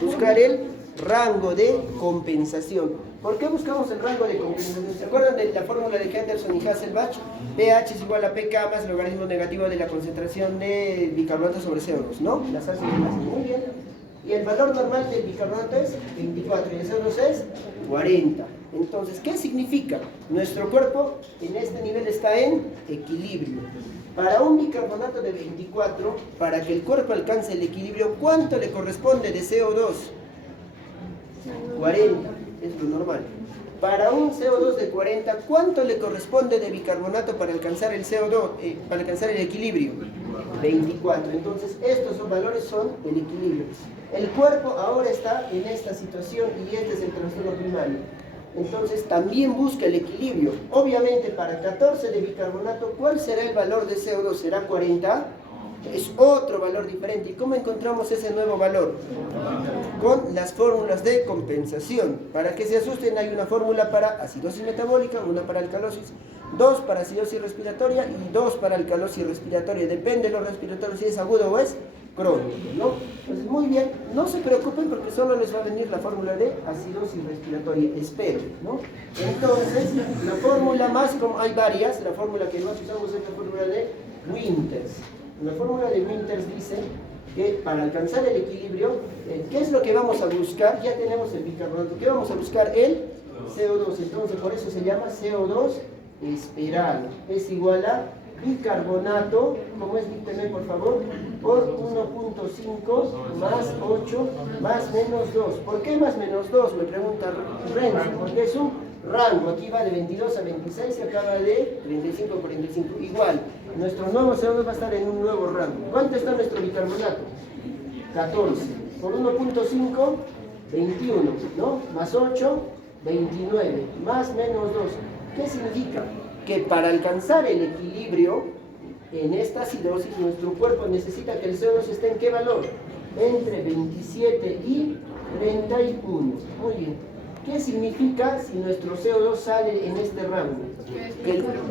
buscar el rango de compensación. ¿Por qué buscamos el rango de compensación? ¿Se acuerdan de la fórmula de Henderson y Hasselbalch? pH es igual a pK más logaritmo negativo de la concentración de bicarbonato sobre CO2, ¿no? Las haces muy bien. Y el valor normal del bicarbonato es 24 y el CO2 es 40. Entonces, ¿qué significa? Nuestro cuerpo en este nivel está en equilibrio. Para un bicarbonato de 24, para que el cuerpo alcance el equilibrio, ¿cuánto le corresponde de CO2? 40, es lo normal. Para un CO2 de 40, ¿cuánto le corresponde de bicarbonato para alcanzar el CO2, para alcanzar el equilibrio? 24. Entonces, estos valores son el equilibrio. El cuerpo ahora está en esta situación y este es el trastorno primario. Entonces, también busca el equilibrio. Obviamente, para 14 de bicarbonato, ¿cuál será el valor de CO2? ¿Será 40? Es otro valor diferente. ¿Y cómo encontramos ese nuevo valor? Con las fórmulas de compensación. Para que se asusten, hay una fórmula para acidosis metabólica, una para alcalosis, 2 para acidosis respiratoria y 2 para alcalosis respiratoria. Depende de los respiratorios si es agudo o es crónico, ¿no? Entonces, muy bien, no se preocupen porque solo les va a venir la fórmula de acidosis respiratoria, espero, ¿no? Entonces, la fórmula más, como hay varias, la fórmula que más usamos es la fórmula de Winters. La fórmula de Winters dice que para alcanzar el equilibrio, ¿qué es lo que vamos a buscar? Ya tenemos el bicarbonato, ¿qué vamos a buscar? El CO2, entonces por eso se llama CO2 esperado, es igual a bicarbonato, ¿cómo es? Dígame por favor, por 1.5 más 8 más menos 2. ¿Por qué más menos 2? Me pregunta Renzo, porque es un rango, aquí va de 22 a 26 y acaba de 35 a 45. Igual, nuestro nuevo CO2 va a estar en un nuevo rango. ¿Cuánto está nuestro bicarbonato? 14. Por 1.5, 21, ¿no? Más 8, 29. Más menos 2. ¿Qué significa? Que para alcanzar el equilibrio en esta acidosis, nuestro cuerpo necesita que el CO2 esté en ¿qué valor? Entre 27 y 31. Muy bien. ¿Qué significa si nuestro CO2 sale en este rango?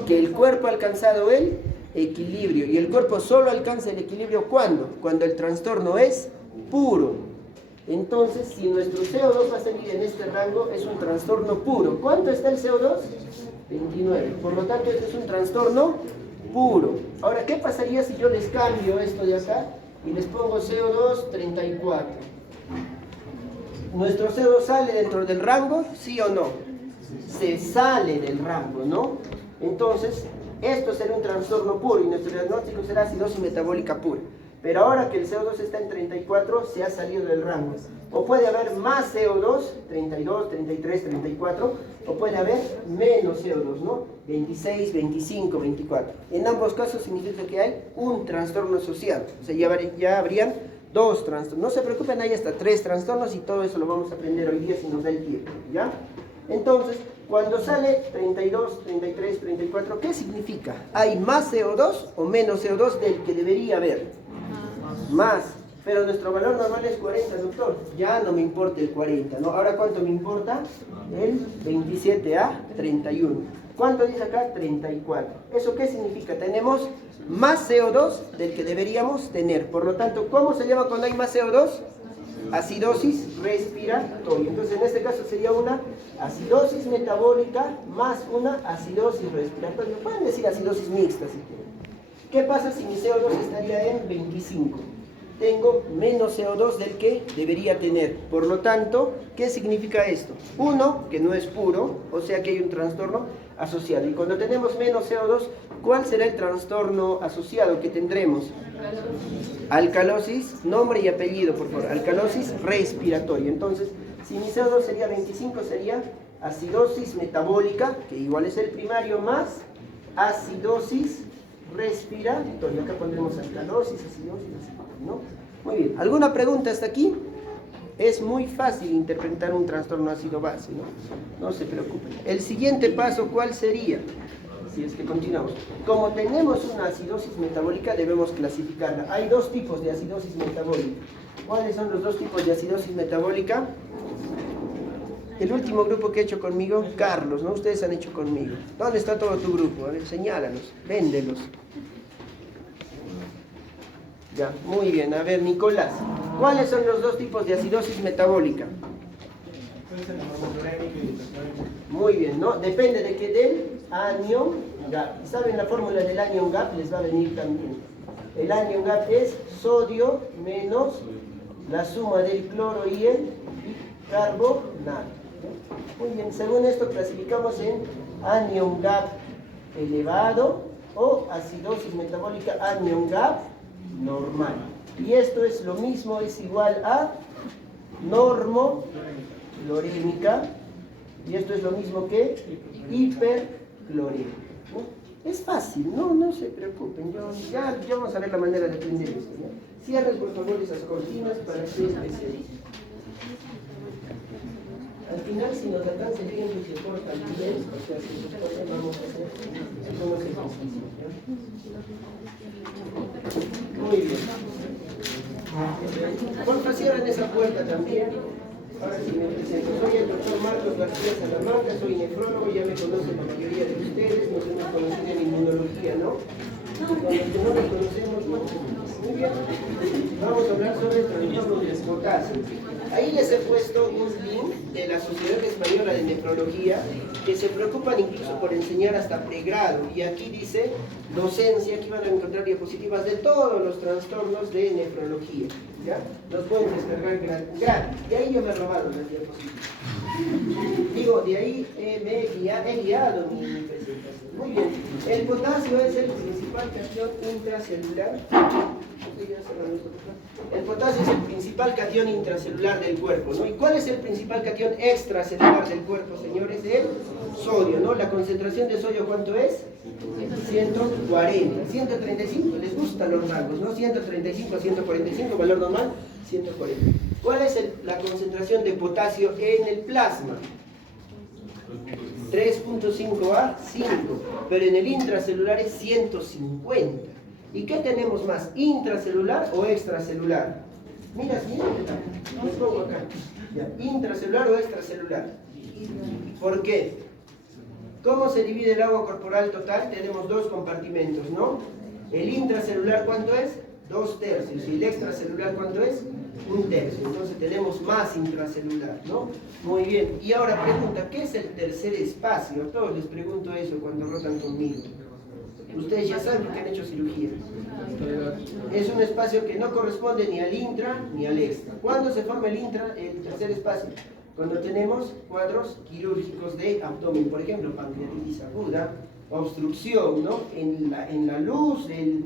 Que el cuerpo ha alcanzado el equilibrio. Y el cuerpo solo alcanza el equilibrio ¿cuándo? Cuando el trastorno es puro. Entonces, si nuestro CO2 va a salir en este rango, es un trastorno puro. ¿Cuánto está el CO2? 29. Por lo tanto, este es un trastorno puro. Ahora, ¿qué pasaría si yo les cambio esto de acá y les pongo CO2 34? ¿Nuestro CO2 sale dentro del rango? ¿Sí o no? Se sale del rango, ¿no? Entonces, esto será un trastorno puro y nuestro diagnóstico será acidosis metabólica pura. Pero ahora que el CO2 está en 34, se ha salido del rango. O puede haber más CO2, 32, 33, 34, o puede haber menos CO2, ¿no? 26, 25, 24. En ambos casos significa que hay un trastorno asociado. O sea, ya habrían dos trastornos. No se preocupen, hay hasta 3 trastornos y todo eso lo vamos a aprender hoy día si nos da el tiempo, ¿ya? Entonces, cuando sale 32, 33, 34, ¿qué significa? ¿Hay más CO2 o menos CO2 del que debería haber? Más, pero nuestro valor normal es 40, doctor. Ya no me importa el 40, ¿no? Ahora, ¿cuánto me importa? El 27 a 31. ¿Cuánto dice acá? 34. ¿Eso qué significa? Tenemos más CO2 del que deberíamos tener. Por lo tanto, ¿cómo se llama cuando hay más CO2? Acidosis respiratoria. Entonces, en este caso sería una acidosis metabólica más una acidosis respiratoria. Pueden decir acidosis mixta si quieren. ¿Qué pasa si mi CO2 estaría en 25? Tengo menos CO2 del que debería tener. Por lo tanto, ¿qué significa esto? Uno, que no es puro, o sea que hay un trastorno asociado. Y cuando tenemos menos CO2, ¿cuál será el trastorno asociado que tendremos? Alcalosis, nombre y apellido, por favor. Alcalosis respiratoria. Entonces, si mi CO2 sería 25, sería acidosis metabólica, que igual es el primario, más acidosis respiratoria. Acá pondremos alcalosis, acidosis, ¿no? Muy bien. ¿Alguna pregunta hasta aquí? Es muy fácil interpretar un trastorno ácido-base, ¿no? No se preocupen. El siguiente paso, ¿cuál sería? Si es que continuamos. Como tenemos una acidosis metabólica, debemos clasificarla. Hay dos tipos de acidosis metabólica. ¿Cuáles son los dos tipos de acidosis metabólica? El último grupo que he hecho conmigo, Carlos, ¿no? Ustedes han hecho conmigo. ¿Dónde está todo tu grupo? A ver, señálalos, véndelos. Ya, muy bien. A ver, Nicolás. ¿Cuáles son los dos tipos de acidosis metabólica? Muy bien, ¿no? Depende de qué, del anion gap. ¿Saben la fórmula del anion gap? Les va a venir también. El anion gap es sodio menos la suma del cloro y el bicarbonato. Muy bien, según esto clasificamos en anion gap elevado o acidosis metabólica anion gap normal. Y esto es lo mismo, es igual a normoclorémica, y esto es lo mismo que hiperclorémica, ¿no? Es fácil, no se preocupen, ya vamos a ver la manera de aprender esto, ¿no? Cierren por favor esas cortinas para que especialicen. Al final, si nos alcanza el tiempo y se corta el nivel, o sea, si se corta, vamos a hacer algunos ejercicios, ¿no? Muy bien. Porfa, cierren esa puerta también. Ahora sí me presento. Soy el doctor Marcos García Salamanca, soy nefrólogo, ya me conocen la mayoría de ustedes, nos hemos conocido en inmunología, ¿no? Con los que no nos conocemos, no. Muy bien. Vamos a hablar sobre el trastorno del potasio. Ahí les he puesto un link de la Sociedad Española de Nefrología, que se preocupan incluso por enseñar hasta pregrado. Y aquí dice docencia, aquí van a encontrar diapositivas de todos los trastornos de nefrología. ¿Ya? Los pueden descargar gratis. De ahí yo me he robado las diapositivas. Digo, de ahí he guiado mi presentación. Muy bien. El potasio es el principal cation intracelular. El potasio es el principal cation intracelular del cuerpo, ¿no? ¿Y cuál es el principal cation extracelular del cuerpo, señores? El sodio, ¿no? La concentración de sodio, ¿cuánto es? 140, 135, les gustan los rangos, ¿no? 135 a 145, valor normal, 140. ¿Cuál es la concentración de potasio en el plasma? 3.5 a 5, pero en el intracelular es 150. ¿Y qué tenemos más? ¿Intracelular o extracelular? Mira, los pongo acá. Ya. ¿Intracelular o extracelular? ¿Por qué? ¿Cómo se divide el agua corporal total? Tenemos dos compartimentos, ¿no? El intracelular, ¿cuánto es? 2/3. ¿Y el extracelular, cuánto es? 1/3. Entonces tenemos más intracelular, ¿no? Muy bien. Y ahora pregunta, ¿qué es el tercer espacio? A todos les pregunto eso cuando rotan conmigo. Ustedes ya saben que han hecho cirugía. Es un espacio que no corresponde ni al intra ni al extra. ¿Cuándo se forma el tercer espacio? Cuando tenemos cuadros quirúrgicos de abdomen, por ejemplo, pancreatitis aguda, obstrucción, ¿no? En la luz de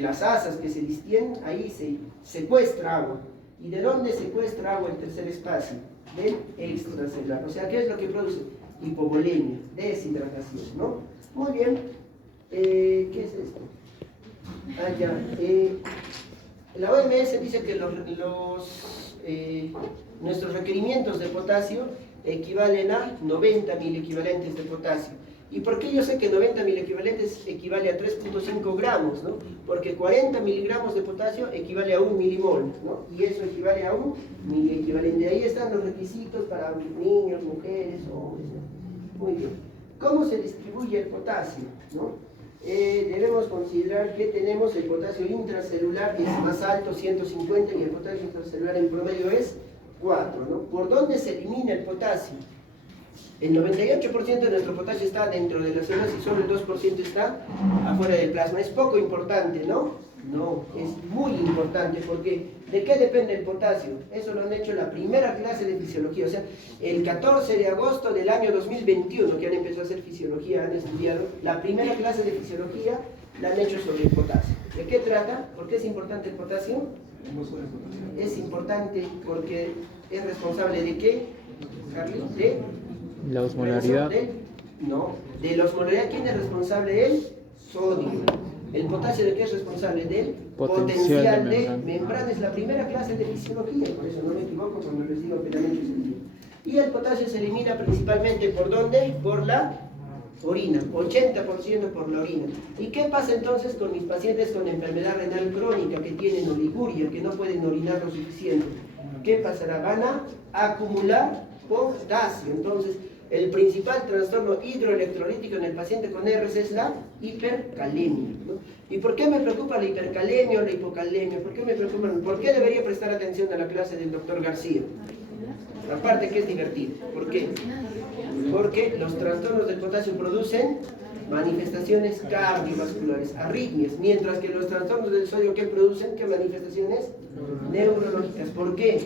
las asas que se distienden, ahí se secuestra agua. ¿Y de dónde secuestra agua el tercer espacio? Del extracelular. O sea, ¿qué es lo que produce? Hipovolemia, deshidratación, ¿no? Muy bien. ¿Qué es esto? La OMS dice que nuestros requerimientos de potasio equivalen a 90 mil equivalentes de potasio. ¿Y por qué yo sé que 90 mil equivalentes equivale a 3.5 gramos? ¿No? Porque 40 miligramos de potasio equivale a 1 milimol, ¿no? Y eso equivale a 1 miliequivalente. Ahí están los requisitos para niños, mujeres, hombres, ¿no? Muy bien. ¿Cómo se distribuye el potasio? ¿No? Debemos considerar que tenemos el potasio intracelular, es más alto, 150, y el potasio intracelular en promedio es 4, ¿no? ¿Por dónde se elimina el potasio? El 98% de nuestro potasio está dentro de las células y solo el 2% está afuera del plasma. Es poco importante, ¿no? No, es muy importante, porque ¿de qué depende el potasio? Eso lo han hecho en la primera clase de fisiología, o sea, el 14 de agosto del año 2021, que han empezado a hacer fisiología, han estudiado, la primera clase de fisiología la han hecho sobre el potasio. ¿De qué trata? ¿Por qué es importante el potasio? Es importante porque es responsable ¿de qué, Carlos? De la osmolaridad. De la osmolaridad. ¿Quién es responsable? El sodio. ¿El potasio de qué es responsable? Del potencial de membrana. Es la primera clase de fisiología, por eso no me equivoco cuando les digo que la han hecho ese día. Y el potasio se elimina principalmente ¿por dónde? Por la orina, 80% por la orina. ¿Y qué pasa entonces con mis pacientes con enfermedad renal crónica que tienen oliguria, que no pueden orinar lo suficiente? ¿Qué pasará? Van a acumular potasio. Entonces, el principal trastorno hidroelectrolítico en el paciente con RS es la hipercalemia, ¿no? ¿Y por qué me preocupa la hipercalemia o la hipocalemia? ¿Por qué me preocupa? ¿Por qué debería prestar atención a la clase del doctor García? Aparte que es divertido. ¿Por qué? Porque los trastornos del potasio producen manifestaciones cardiovasculares, arritmias, mientras que los trastornos del sodio, ¿qué producen? ¿Qué manifestaciones? Neurológicas. ¿Por qué?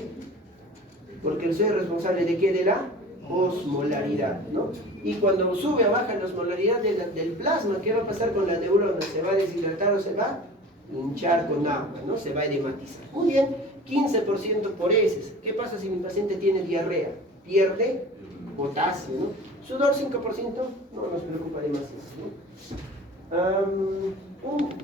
Porque el sodio es responsable de ¿qué? De la osmolaridad, ¿no? Y cuando sube o baja la osmolaridad del plasma, ¿qué va a pasar con la neurona? ¿Se va a deshidratar o se va a hinchar con agua, ¿no? Se va a edematizar. Muy bien, 15% por heces. ¿Qué pasa si mi paciente tiene diarrea? Pierde potasio, ¿no? Sudor 5%, no nos preocupa demasiado, ¿no?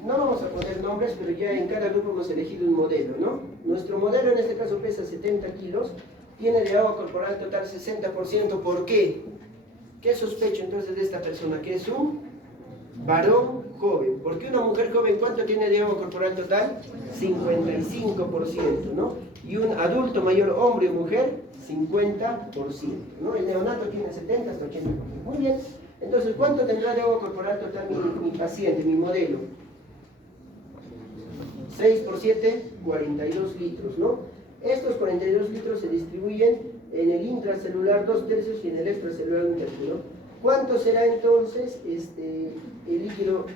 No vamos a poner nombres, pero ya en cada grupo hemos elegido un modelo, ¿no? Nuestro modelo en este caso pesa 70 kilos, tiene de agua corporal total 60%. ¿Por qué? ¿Qué sospecho entonces de esta persona? Que es un varón joven. Porque una mujer joven, ¿cuánto tiene de agua corporal total? 55%, ¿no? Y un adulto mayor, hombre o mujer, 50%, ¿no? El neonato tiene 70 hasta 80%. Muy bien. Entonces, ¿cuánto tendrá de agua corporal total mi paciente, mi modelo? 6 por 7, 42 litros, ¿no? Estos 42 litros se distribuyen en el intracelular 2/3 y en el extracelular 1/3, ¿no? ¿Cuánto será entonces el líquido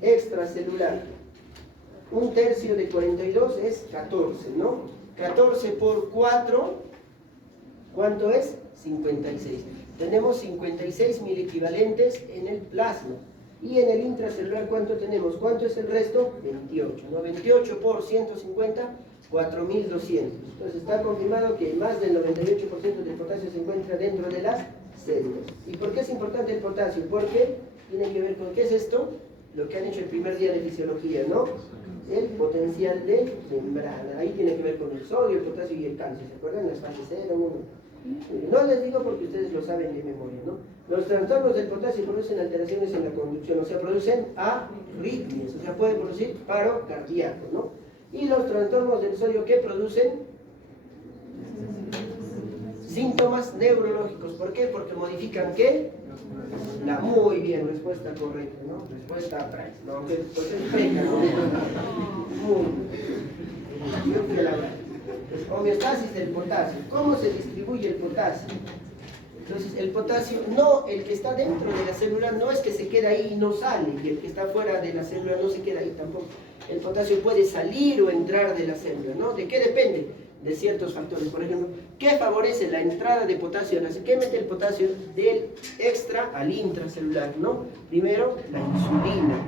extracelular? 1/3 de 42 es 14, ¿no? 14 por 4, ¿cuánto es? 56. Tenemos 56 miliequivalentes en el plasma. Y en el intracelular, ¿cuánto tenemos? ¿Cuánto es el resto? 28, ¿no? 28 por 150, 4.200. Entonces está confirmado que más del 98% del potasio se encuentra dentro de las células. ¿Y por qué es importante el potasio? Porque tiene que ver con, ¿qué es esto? Lo que han hecho el primer día de fisiología, ¿no? El potencial de membrana. Ahí tiene que ver con el sodio, el potasio y el calcio. ¿Se acuerdan? Las fases 0, 1. No les digo porque ustedes lo saben de memoria, ¿no? Los trastornos del potasio producen alteraciones en la conducción, o sea, producen arritmias, o sea, pueden producir paro cardíaco, ¿no? Y los trastornos del sodio, ¿qué producen? Síntomas neurológicos. ¿Por qué? Porque modifican ¿qué? Muy bien, respuesta correcta, ¿no? Respuesta atrás, ¿no? Aunque pues es peca, ¿no? Muy bien. Yo fui a la verdad. Homeostasis del potasio. ¿Cómo se distribuye el potasio? Entonces, el potasio, no, el que está dentro de la célula no es que se queda ahí y no sale, y el que está fuera de la célula no se queda ahí tampoco. El potasio puede salir o entrar de la célula, ¿no? ¿De qué depende? De ciertos factores. Por ejemplo, ¿qué favorece la entrada de potasio a la célula? ¿Qué mete el potasio del extra al intracelular, ¿no? Primero, la insulina.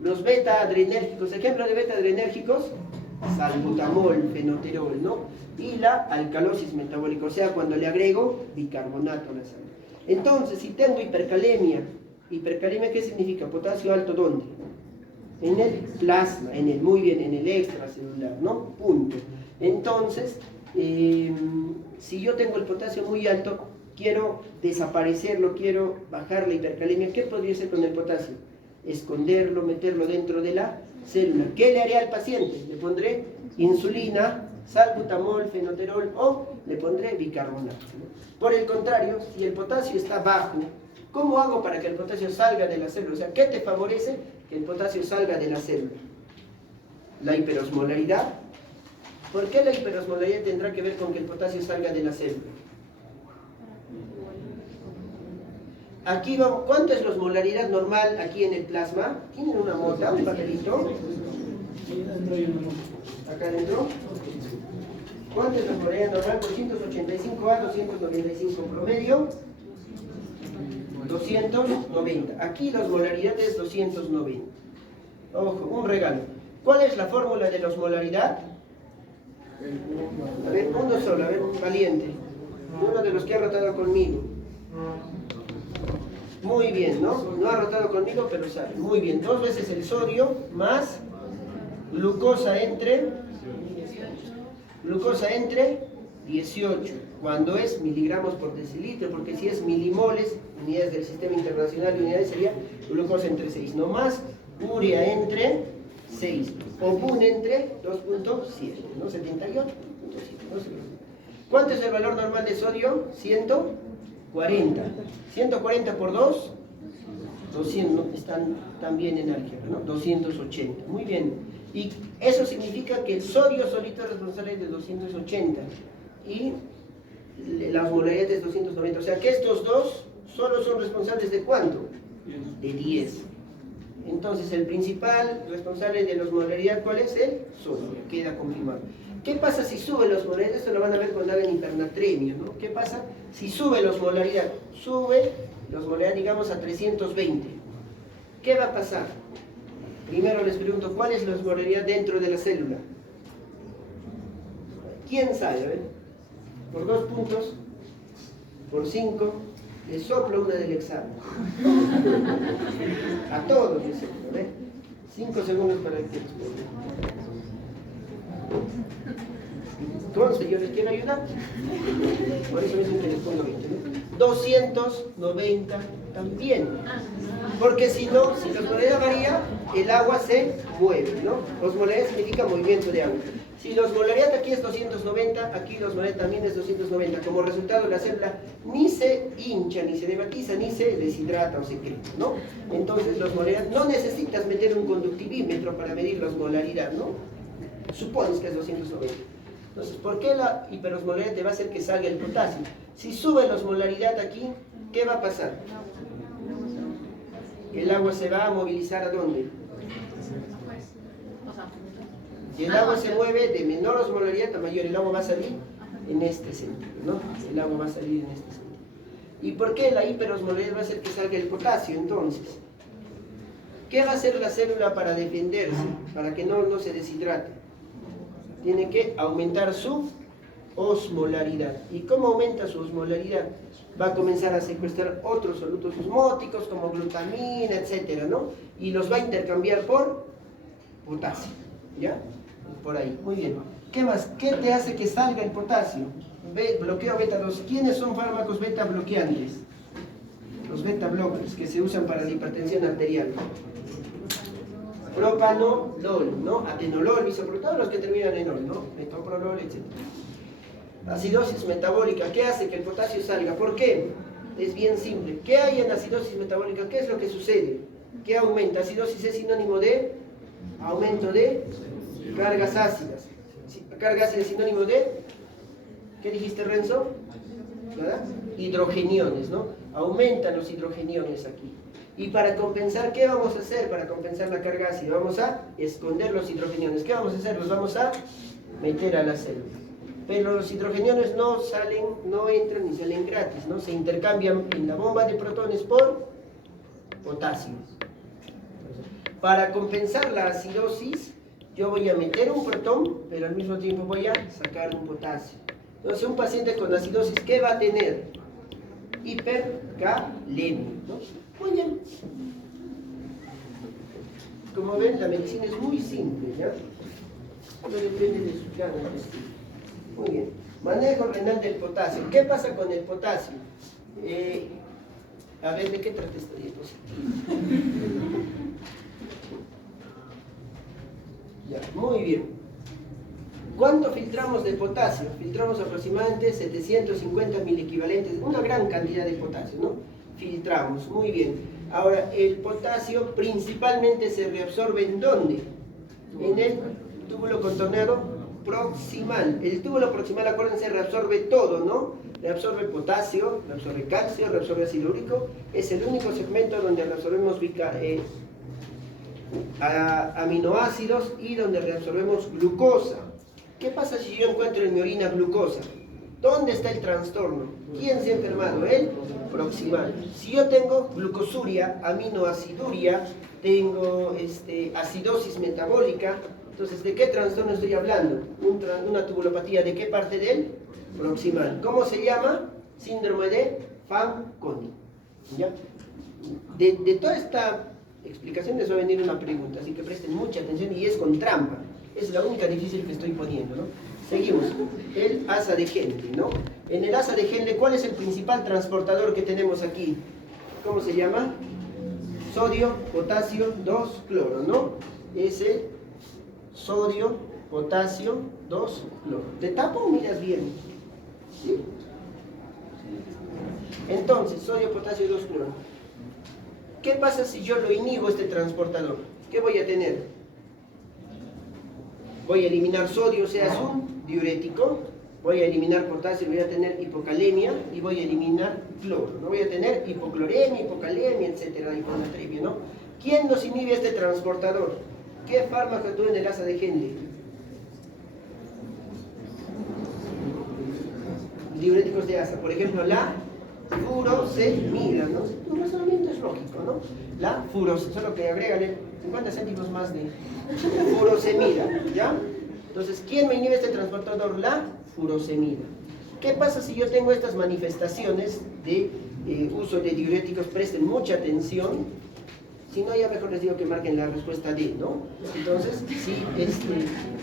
Los beta-adrenérgicos, ejemplo de beta-adrenérgicos, salbutamol, fenoterol, ¿no? Y la alcalosis metabólica, o sea, cuando le agrego bicarbonato a la sangre. Entonces, si tengo hipercalemia, ¿qué significa? Potasio alto, ¿dónde? En el plasma, muy bien, en el extracelular, ¿no? Punto. Entonces, si yo tengo el potasio muy alto, quiero desaparecerlo, quiero bajar la hipercalemia, ¿qué podría hacer con el potasio? Esconderlo, meterlo dentro de la célula. ¿Qué le haré al paciente? Le pondré insulina, salbutamol, fenoterol o le pondré bicarbonato, ¿no? Por el contrario, si el potasio está bajo, ¿cómo hago para que el potasio salga de la célula? O sea, ¿qué te favorece que el potasio salga de la célula? La hiperosmolaridad. ¿Por qué la hiperosmolaridad tendrá que ver con que el potasio salga de la célula? Aquí vamos, ¿cuánto es la osmolaridad normal aquí en el plasma? ¿Tienen una mota, un papelito? ¿Acá adentro? ¿Cuánto es la osmolaridad normal? 285 a 295 promedio. 290. Aquí la osmolaridad es 290. Ojo, un regalo. ¿Cuál es la fórmula de la osmolaridad? A ver, uno solo, a ver, valiente. Uno de los que ha rotado conmigo. Muy bien, ¿no? No ha rotado conmigo, pero sabe. Muy bien, 2 veces el sodio más glucosa entre 18, cuando es miligramos por decilitro, porque si es milimoles, unidades del sistema internacional de unidades, sería glucosa entre 6, no más urea entre 6, o PUN entre 2.7, ¿no? 78.7, no sé. ¿Cuánto es el valor normal de sodio? 140. 140 por 2, 200, ¿no? Están también en álgebra, ¿no? 280, muy bien. Y eso significa que el sodio solito es responsable de 280 y la osmolaridad es 290. O sea que estos dos solo son responsables de ¿cuánto? De 10. Entonces el principal responsable de la osmolaridad, ¿cuál es? El sodio, queda confirmado. ¿Qué pasa si sube la osmolaridad? Esto lo van a ver cuando hagan hipernatremia, ¿no? ¿Qué pasa si sube la osmolaridad? Sube la osmolaridad, digamos, a 320. ¿Qué va a pasar? Primero les pregunto, ¿cuál es la osmolaridad dentro de la célula? ¿Quién sabe? A ver. Por 2 puntos, por 5, les soplo una del examen. A todos les soplo, ¿ve? 5 segundos para que respondan. Entonces, yo les quiero ayudar. Por eso mismo que les pongo 20, ¿no? 290 también. Porque si no, si la osmolaridad varía, el agua se mueve, ¿no? Osmolaridad significa movimiento de agua. Si la osmolaridad aquí es 290, aquí la osmolaridad también es 290. Como resultado, la célula ni se hincha, ni se nematiza, ni se deshidrata o se quema, ¿no? Entonces, la osmolaridad, no necesitas meter un conductivímetro para medir la osmolaridad, ¿no? Supones que es 290. Entonces, ¿por qué la hiperosmolaridad te va a hacer que salga el potasio? Si sube la osmolaridad aquí, ¿qué va a pasar? El agua se va a movilizar ¿a dónde? Si el agua se mueve de menor osmolaridad a mayor, el agua va a salir en este sentido, ¿no? El agua va a salir en este sentido. ¿Y por qué la hiperosmolaridad va a hacer que salga el potasio entonces? ¿Qué va a hacer la célula para defenderse? Para que no se deshidrate. Tiene que aumentar su osmolaridad. ¿Y cómo aumenta su osmolaridad? Va a comenzar a secuestrar otros solutos osmóticos como glutamina, etcétera, ¿no? Y los va a intercambiar por potasio, ¿ya? Por ahí, muy bien. ¿Qué más? ¿Qué te hace que salga el potasio? Bloqueo beta 2. ¿Quiénes son fármacos beta bloqueantes? Los beta blockers que se usan para la hipertensión arterial. Propanolol, ¿no? Atenolol, bisoprolol, los que terminan en ol, ¿no? Metoprolol, etc. Acidosis metabólica, ¿qué hace que el potasio salga? ¿Por qué? Es bien simple. ¿Qué hay en acidosis metabólica? ¿Qué es lo que sucede? ¿Qué aumenta? Acidosis es sinónimo de aumento de cargas ácidas. Carga ácida es sinónimo de, ¿qué dijiste, Renzo? ¿Verdad? Hidrogeniones, ¿no? Aumentan los hidrogeniones aquí. Y para compensar, ¿qué vamos a hacer para compensar la carga ácida? Vamos a esconder los hidrogeniones. ¿Qué vamos a hacer? Los vamos a meter a la célula. Pero los hidrogeniones no salen, no entran ni salen gratis, ¿no? Se intercambian en la bomba de protones por potasio. Para compensar la acidosis, yo voy a meter un protón, pero al mismo tiempo voy a sacar un potasio. Entonces, un paciente con acidosis, ¿qué va a tener? Hipercalemia, ¿no? Muy bien. Como ven, la medicina es muy simple, ¿ya? No depende de su plano intestino. Muy bien. Manejo renal del potasio. ¿Qué pasa con el potasio? A ver, ¿de qué trata esta diapositiva? Ya, muy bien. ¿Cuánto filtramos de potasio? Filtramos aproximadamente 750 equivalentes, una gran cantidad de potasio, ¿no? Filtramos, muy bien. Ahora, el potasio principalmente se reabsorbe ¿en dónde? En el túbulo contorneado proximal. El túbulo proximal, acuérdense, reabsorbe todo, ¿no? Reabsorbe potasio, reabsorbe calcio, reabsorbe ácido úrico. Es el único segmento donde reabsorbemos aminoácidos y donde reabsorbemos glucosa. ¿Qué pasa si yo encuentro en mi orina glucosa? ¿Dónde está el trastorno? ¿Quién se ha enfermado? El proximal. Si yo tengo glucosuria, aminoaciduria, tengo acidosis metabólica, entonces, ¿de qué trastorno estoy hablando? Una tubulopatía, ¿de qué parte del? Proximal. ¿Cómo se llama? Síndrome de Fanconi. ¿Ya? De toda esta explicación les va a venir una pregunta, así que presten mucha atención y es con trampa. Es la única difícil que estoy poniendo, ¿no? Seguimos. El asa de Henle, ¿no? En el asa de Henle, ¿cuál es el principal transportador que tenemos aquí? ¿Cómo se llama? Sodio, potasio, 2 cloro, ¿no? Ese sodio, potasio, 2 cloro. ¿Te tapo o miras bien? ¿Sí? Entonces, sodio, potasio, 2 cloro. ¿Qué pasa si yo lo inhibo este transportador? ¿Qué voy a tener? Voy a eliminar sodio, o sea, es un diurético. Voy a eliminar potasio, voy a tener hipocalemia y voy a eliminar cloro. No voy a tener hipocloremia, hipocalemia, etcétera, hiponatremia, ¿no? ¿Quién nos inhibe este transportador? ¿Qué fármaco actúa en el asa de Henle? Diuréticos de asa, por ejemplo, la furosemida, ¿no? El razonamiento es lógico, ¿no? La furosemida, solo que agrégale 50 céntimos más de furosemida, ¿ya? Entonces, ¿quién me inhibe este transportador? La furosemida. ¿Qué pasa si yo tengo estas manifestaciones de uso de diuréticos? Presten mucha atención. Si no, ya mejor les digo que marquen la respuesta D, ¿no? Entonces, sí,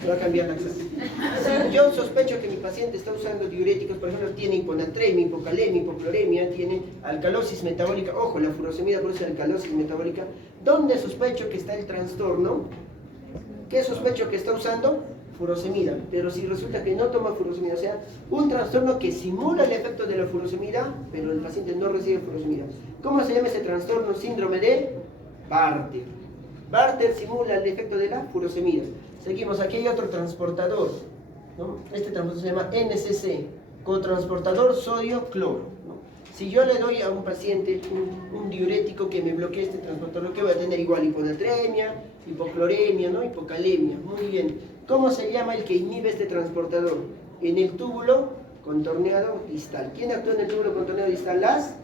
va a cambiar la clase. Si yo sospecho que mi paciente está usando diuréticos, por ejemplo, tiene hiponatremia, hipocalemia, hipocloremia, tiene alcalosis metabólica, ojo, la furosemida produce alcalosis metabólica, ¿dónde sospecho que está el trastorno? ¿Qué sospecho que está usando? Furosemida. Pero si resulta que no toma furosemida, o sea, un trastorno que simula el efecto de la furosemida, pero el paciente no recibe furosemida. ¿Cómo se llama ese trastorno? Síndrome de Bartter. Bartter simula el efecto de la furosemida. Seguimos, aquí hay otro transportador, ¿no? Este transportador se llama NCC, cotransportador sodio-cloro, ¿no? Si yo le doy a un paciente un diurético que me bloquee este transportador, ¿qué voy a tener? Igual hiponatremia, hipocloremia, ¿no? Hipocalemia. Muy bien. ¿Cómo se llama el que inhibe este transportador? En el túbulo contorneado distal. ¿Quién actúa en el túbulo contorneado distal? Las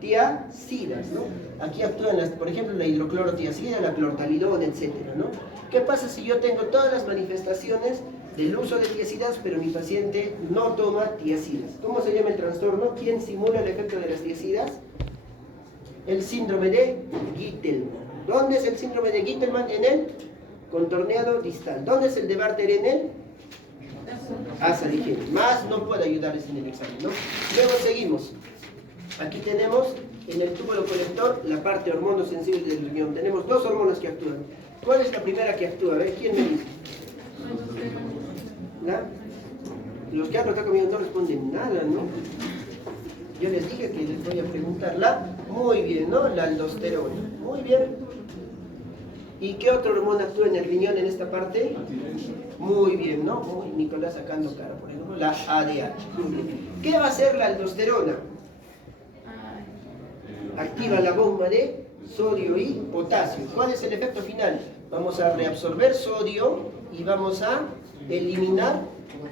tiazidas, ¿no? Aquí actúan, por ejemplo, la hidroclorotiazida, la clortalidona, etcétera, ¿no? ¿Qué pasa si yo tengo todas las manifestaciones del uso de tiazidas, pero mi paciente no toma tiazidas? ¿Cómo se llama el trastorno? ¿Quién simula el efecto de las tiazidas? El síndrome de Gittelman. ¿Dónde es el síndrome de Gittelman? En el contorneado distal. ¿Dónde es el de Bartter? En el asa de Henle. Más no puedo ayudarles en el examen, ¿no? Luego seguimos. Aquí tenemos en el túbulo colector la parte hormonosensible del riñón. Tenemos dos hormonas que actúan. ¿Cuál es la primera que actúa? A ver, ¿quién me dice? ¿La? Los que han acá conmigo no responden nada, ¿no? Yo les dije que les voy a preguntarla. Muy bien, ¿no? La aldosterona. Muy bien. ¿Y qué otra hormona actúa en el riñón en esta parte? Muy bien, ¿no? Muy, Nicolás sacando cara, por ejemplo, la ADH. Muy bien. ¿Qué va a hacer la aldosterona? Activa la bomba de sodio y potasio. ¿Cuál es el efecto final? Vamos a reabsorber sodio y vamos a eliminar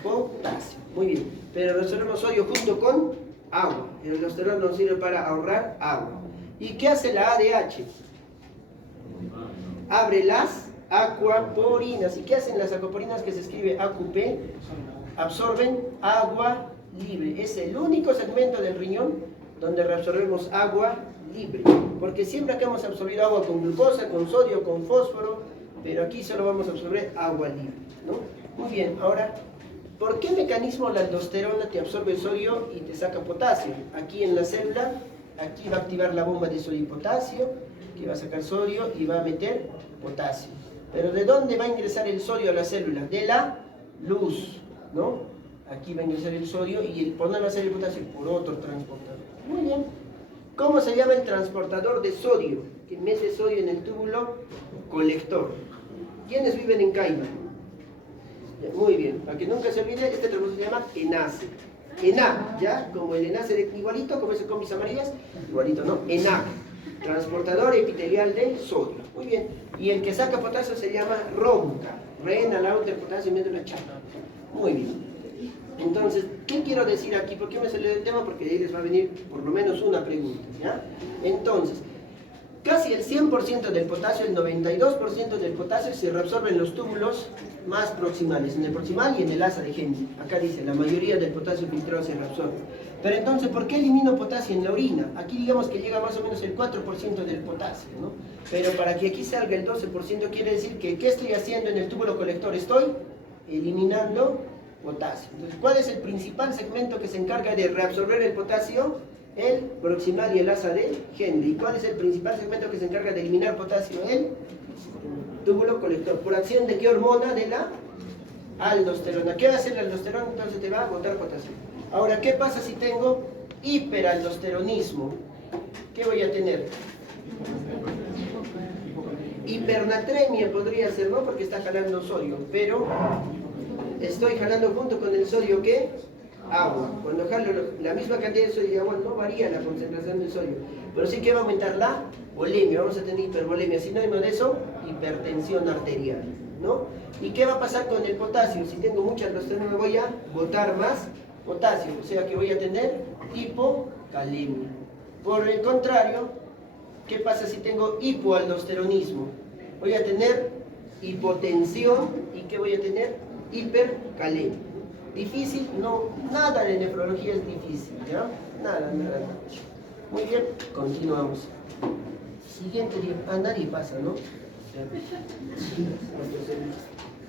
potasio. Muy bien. Pero reabsorbemos sodio junto con agua. El aldosterona nos sirve para ahorrar agua. ¿Y qué hace la ADH? Abre las acuaporinas. ¿Y qué hacen las acuaporinas, que se escribe AQP? Absorben agua libre. Es el único segmento del riñón donde reabsorbemos agua libre. Porque siempre acá hemos absorbido agua con glucosa, con sodio, con fósforo, pero aquí solo vamos a absorber agua libre, ¿no? Muy bien, ahora, ¿por qué mecanismo la aldosterona te absorbe sodio y te saca potasio? Aquí en la célula, aquí va a activar la bomba de sodio y potasio, que va a sacar sodio y va a meter potasio. Pero ¿de dónde va a ingresar el sodio a la célula? De la luz, ¿no? Aquí va a ingresar el sodio y ¿por dónde va a ser el potasio? Por otro transportador. Muy bien. ¿Cómo se llama el transportador de sodio? Que mete sodio en el túbulo colector. ¿Quiénes viven en Caima? Muy bien. Para que nunca se olvide, este transportador se llama ENACE. ENAC, ¿ya? Como el ENACE igualito, como ese combis amarillas, igualito, ¿no? ENAC. Transportador epitelial de sodio. Muy bien. Y el que saca potasio se llama ROMCA. Renal Outer Potasio Médula Chata. Muy bien. Entonces, ¿qué quiero decir aquí? ¿Por qué me salió el tema? Porque de ahí les va a venir por lo menos una pregunta, ¿ya? Entonces, casi el 100% del potasio, el 92% del potasio se reabsorbe en los túbulos más proximales, en el proximal y en el asa de Henle. Acá dice, la mayoría del potasio filtrado se reabsorbe. Pero entonces, ¿por qué elimino potasio en la orina? Aquí digamos que llega más o menos el 4% del potasio, ¿no? Pero para que aquí salga el 12% quiere decir que, ¿qué estoy haciendo en el túbulo colector? Estoy eliminando potasio. Entonces, ¿cuál es el principal segmento que se encarga de reabsorber el potasio? El proximal y el asa de Henle. ¿Y cuál es el principal segmento que se encarga de eliminar potasio? El túbulo colector. ¿Por acción de qué hormona? De la aldosterona. ¿Qué va a hacer la aldosterona? Entonces te va a botar potasio. Ahora, ¿qué pasa si tengo hiperaldosteronismo? ¿Qué voy a tener? Hipernatremia podría ser, ¿no? Porque está jalando sodio, pero estoy jalando junto con el sodio, ¿qué? Agua. Cuando jalo la misma cantidad de sodio y agua no varía la concentración del sodio, pero sí que va a aumentar la volemia, vamos a tener hipervolemia, sinónimo de eso, hipertensión arterial, ¿no? ¿Y qué va a pasar con el potasio? Si tengo mucha aldosterona voy a botar más potasio, o sea que voy a tener hipocalemia. Por el contrario, ¿qué pasa si tengo hipoaldosteronismo? Voy a tener hipotensión y ¿qué voy a tener? Hipercalemia. ¿Difícil? No, nada de nefrología es difícil, ¿ya? Nada. Muy bien, continuamos. Siguiente día. Ah, nadie pasa, ¿no?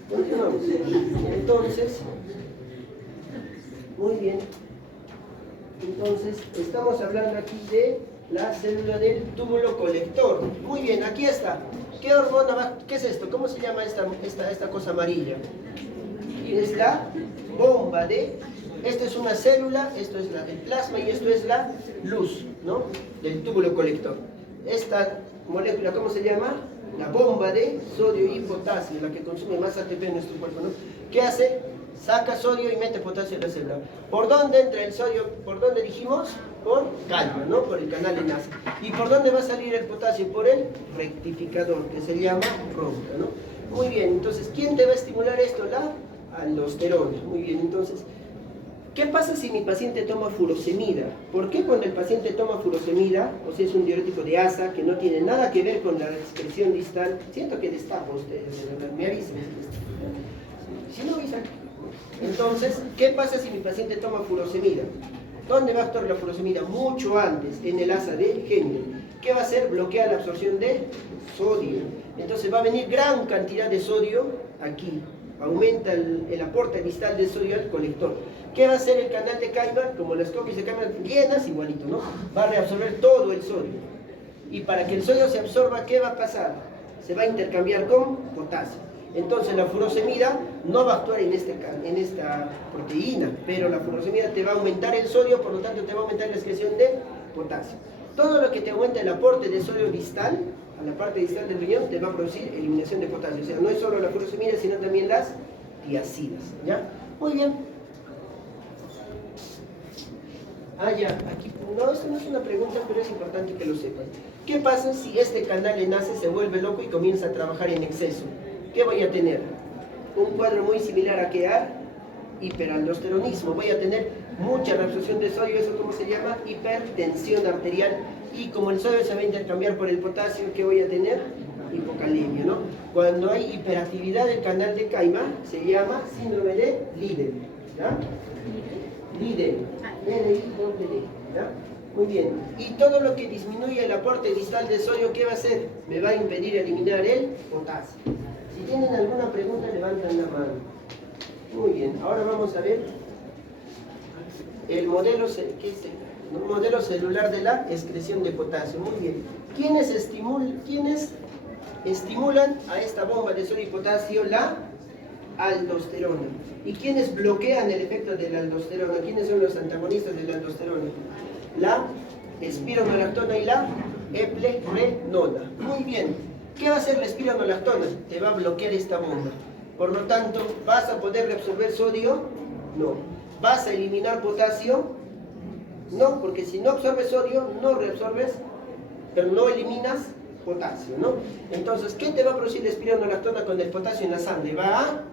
Continuamos. Entonces, muy bien. Entonces, estamos hablando aquí de la célula del túbulo colector. Muy bien, aquí está. ¿Qué hormona va? ¿Qué es esto? ¿Cómo se llama esta cosa amarilla? Es la bomba de... Esto es una célula, esto es el plasma y esto es la luz, ¿no? Del túbulo colector. Esta molécula, ¿cómo se llama? La bomba de sodio y potasio, la que consume más ATP en nuestro cuerpo, ¿no? ¿Qué hace? Saca sodio y mete potasio en la célula. ¿Por dónde entra el sodio? ¿Por dónde dijimos? Por calma, ¿no? Por el canal de Nasse. ¿Y por dónde va a salir el potasio? Por el rectificador, que se llama ronca, ¿no? Muy bien, entonces, ¿quién te va a estimular esto? La aldosterona. Muy bien, entonces, ¿qué pasa si mi paciente toma furosemida? ¿Por qué cuando el paciente toma furosemida, o sea, es un diurético de asa que no tiene nada que ver con la excreción distal? Siento que destapo ustedes, de verdad, me avisen. Si no avisan. Entonces, ¿qué pasa si mi paciente toma furosemida? ¿Dónde va a actuar la furosemida? Mucho antes, en el asa de Henle. ¿Qué va a hacer? Bloquea la absorción de sodio. Entonces va a venir gran cantidad de sodio aquí. Aumenta el aporte distal de sodio al colector. ¿Qué va a hacer el canal de Kaiman? Como las copias de Kaiman llenas, igualito, ¿no? Va a reabsorber todo el sodio. Y para que el sodio se absorba, ¿qué va a pasar? Se va a intercambiar con potasio. Entonces la furosemida no va a actuar en esta proteína, pero la furosemida te va a aumentar el sodio, por lo tanto te va a aumentar la excreción de potasio. Todo lo que te aumenta el aporte de sodio distal, a la parte distal del riñón, te va a producir eliminación de potasio. O sea, no es solo la furosemida, sino también las tiazidas, ¿ya? Muy bien. Ah, ya, aquí, no, esto no es una pregunta, pero es importante que lo sepan. ¿Qué pasa si este canal de Nasse se vuelve loco y comienza a trabajar en exceso? ¿Qué voy a tener? Un cuadro muy similar a que a hiperaldosteronismo. Voy a tener mucha reabsorción de sodio, ¿eso cómo se llama? Hipertensión arterial. Y como el sodio se va a intercambiar por el potasio, ¿qué voy a tener? Hipocalemia, ¿no? Cuando hay hiperactividad del canal de Kaiman, se llama síndrome de Leiden, ¿ya? Leiden, L-I-D-D, ¿ya? Muy bien. Y todo lo que disminuye el aporte distal de sodio, ¿qué va a hacer? Me va a impedir eliminar el potasio. Si tienen alguna pregunta, levanten la mano. Muy bien, ahora vamos a ver el modelo, un modelo celular de la excreción de potasio. Muy bien. ¿Quiénes estimulan a esta bomba de sodio y potasio? La aldosterona. ¿Y quiénes bloquean el efecto de la aldosterona? ¿Quiénes son los antagonistas de la aldosterona? La espironolactona y la eplerenona. Muy bien. ¿Qué va a hacer la espironolactona? Te va a bloquear esta bomba. Por lo tanto, ¿vas a poder reabsorber sodio? No. ¿Vas a eliminar potasio? No, porque si no absorbes sodio, no reabsorbes, pero no eliminas potasio, ¿no? Entonces, ¿qué te va a producir la espironolactona con el potasio en la sangre? Va a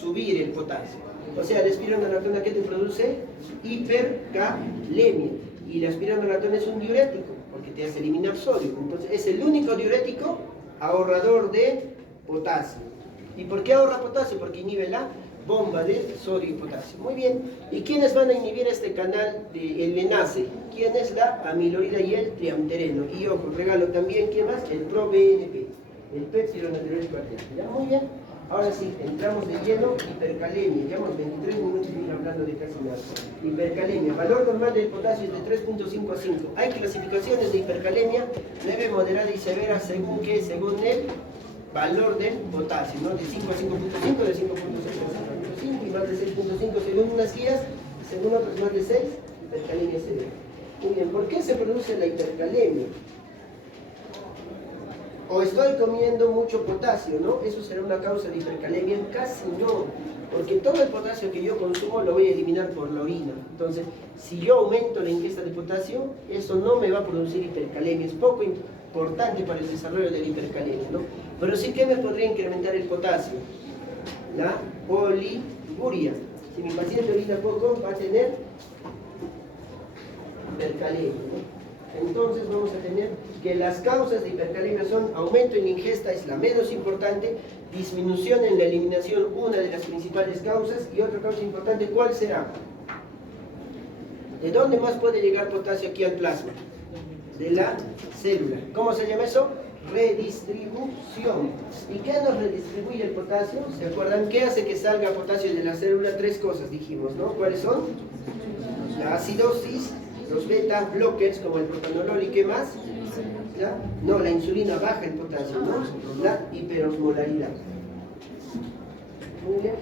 subir el potasio. O sea, la espironolactona, ¿qué te produce? Hipercalemia. Y la espironolactona es un diurético, porque te hace eliminar sodio. Entonces, es el único diurético ahorrador de potasio. ¿Y por qué ahorra potasio? Porque inhibe la bomba de sodio y potasio. Muy bien. ¿Y quiénes van a inhibir este canal del Nasse? ¿Quién es? La amiloida y el triamtereno. Y ojo, regalo también, ¿quién más? El ProBNP, el péptido natriurético arterial. ¿Ya? Muy bien. Ahora sí, entramos de lleno, hipercalemia. Llevamos 23 minutos y hablando de casi nada. Hipercalemia. Valor normal del potasio es de 3.5 a 5. Hay clasificaciones de hipercalemia, leve, moderada y severa, según qué, según el valor del potasio, ¿no? De 5 a 5.5, de 5.6 a 5.5 y más de 6.5 según unas guías, según otras más de 6, hipercalemia severa. Muy bien, ¿por qué se produce la hipercalemia? O estoy comiendo mucho potasio, ¿no? ¿Eso será una causa de hipercalemia? Casi no, porque todo el potasio que yo consumo lo voy a eliminar por la orina. Entonces, si yo aumento la ingesta de potasio, eso no me va a producir hipercalemia. Es poco importante para el desarrollo de la hipercalemia, ¿no? Pero sí que me podría incrementar el potasio. La poliguria. Si mi paciente orina poco, va a tener hipercalemia, ¿no? Entonces vamos a tener que las causas de hipercalemia son aumento en la ingesta, es la menos importante, disminución en la eliminación, una de las principales causas, y otra causa importante, ¿cuál será? ¿De dónde más puede llegar potasio aquí al plasma? De la célula. ¿Cómo se llama eso? Redistribución. ¿Y qué nos redistribuye el potasio? ¿Se acuerdan? ¿Qué hace que salga potasio de la célula? Tres cosas dijimos, ¿no? ¿Cuáles son? La acidosis, los beta blockers como el propanolol y ¿qué más? ¿Ya? No, la insulina baja el potasio, ¿no? La hiperosmolaridad. Muy bien.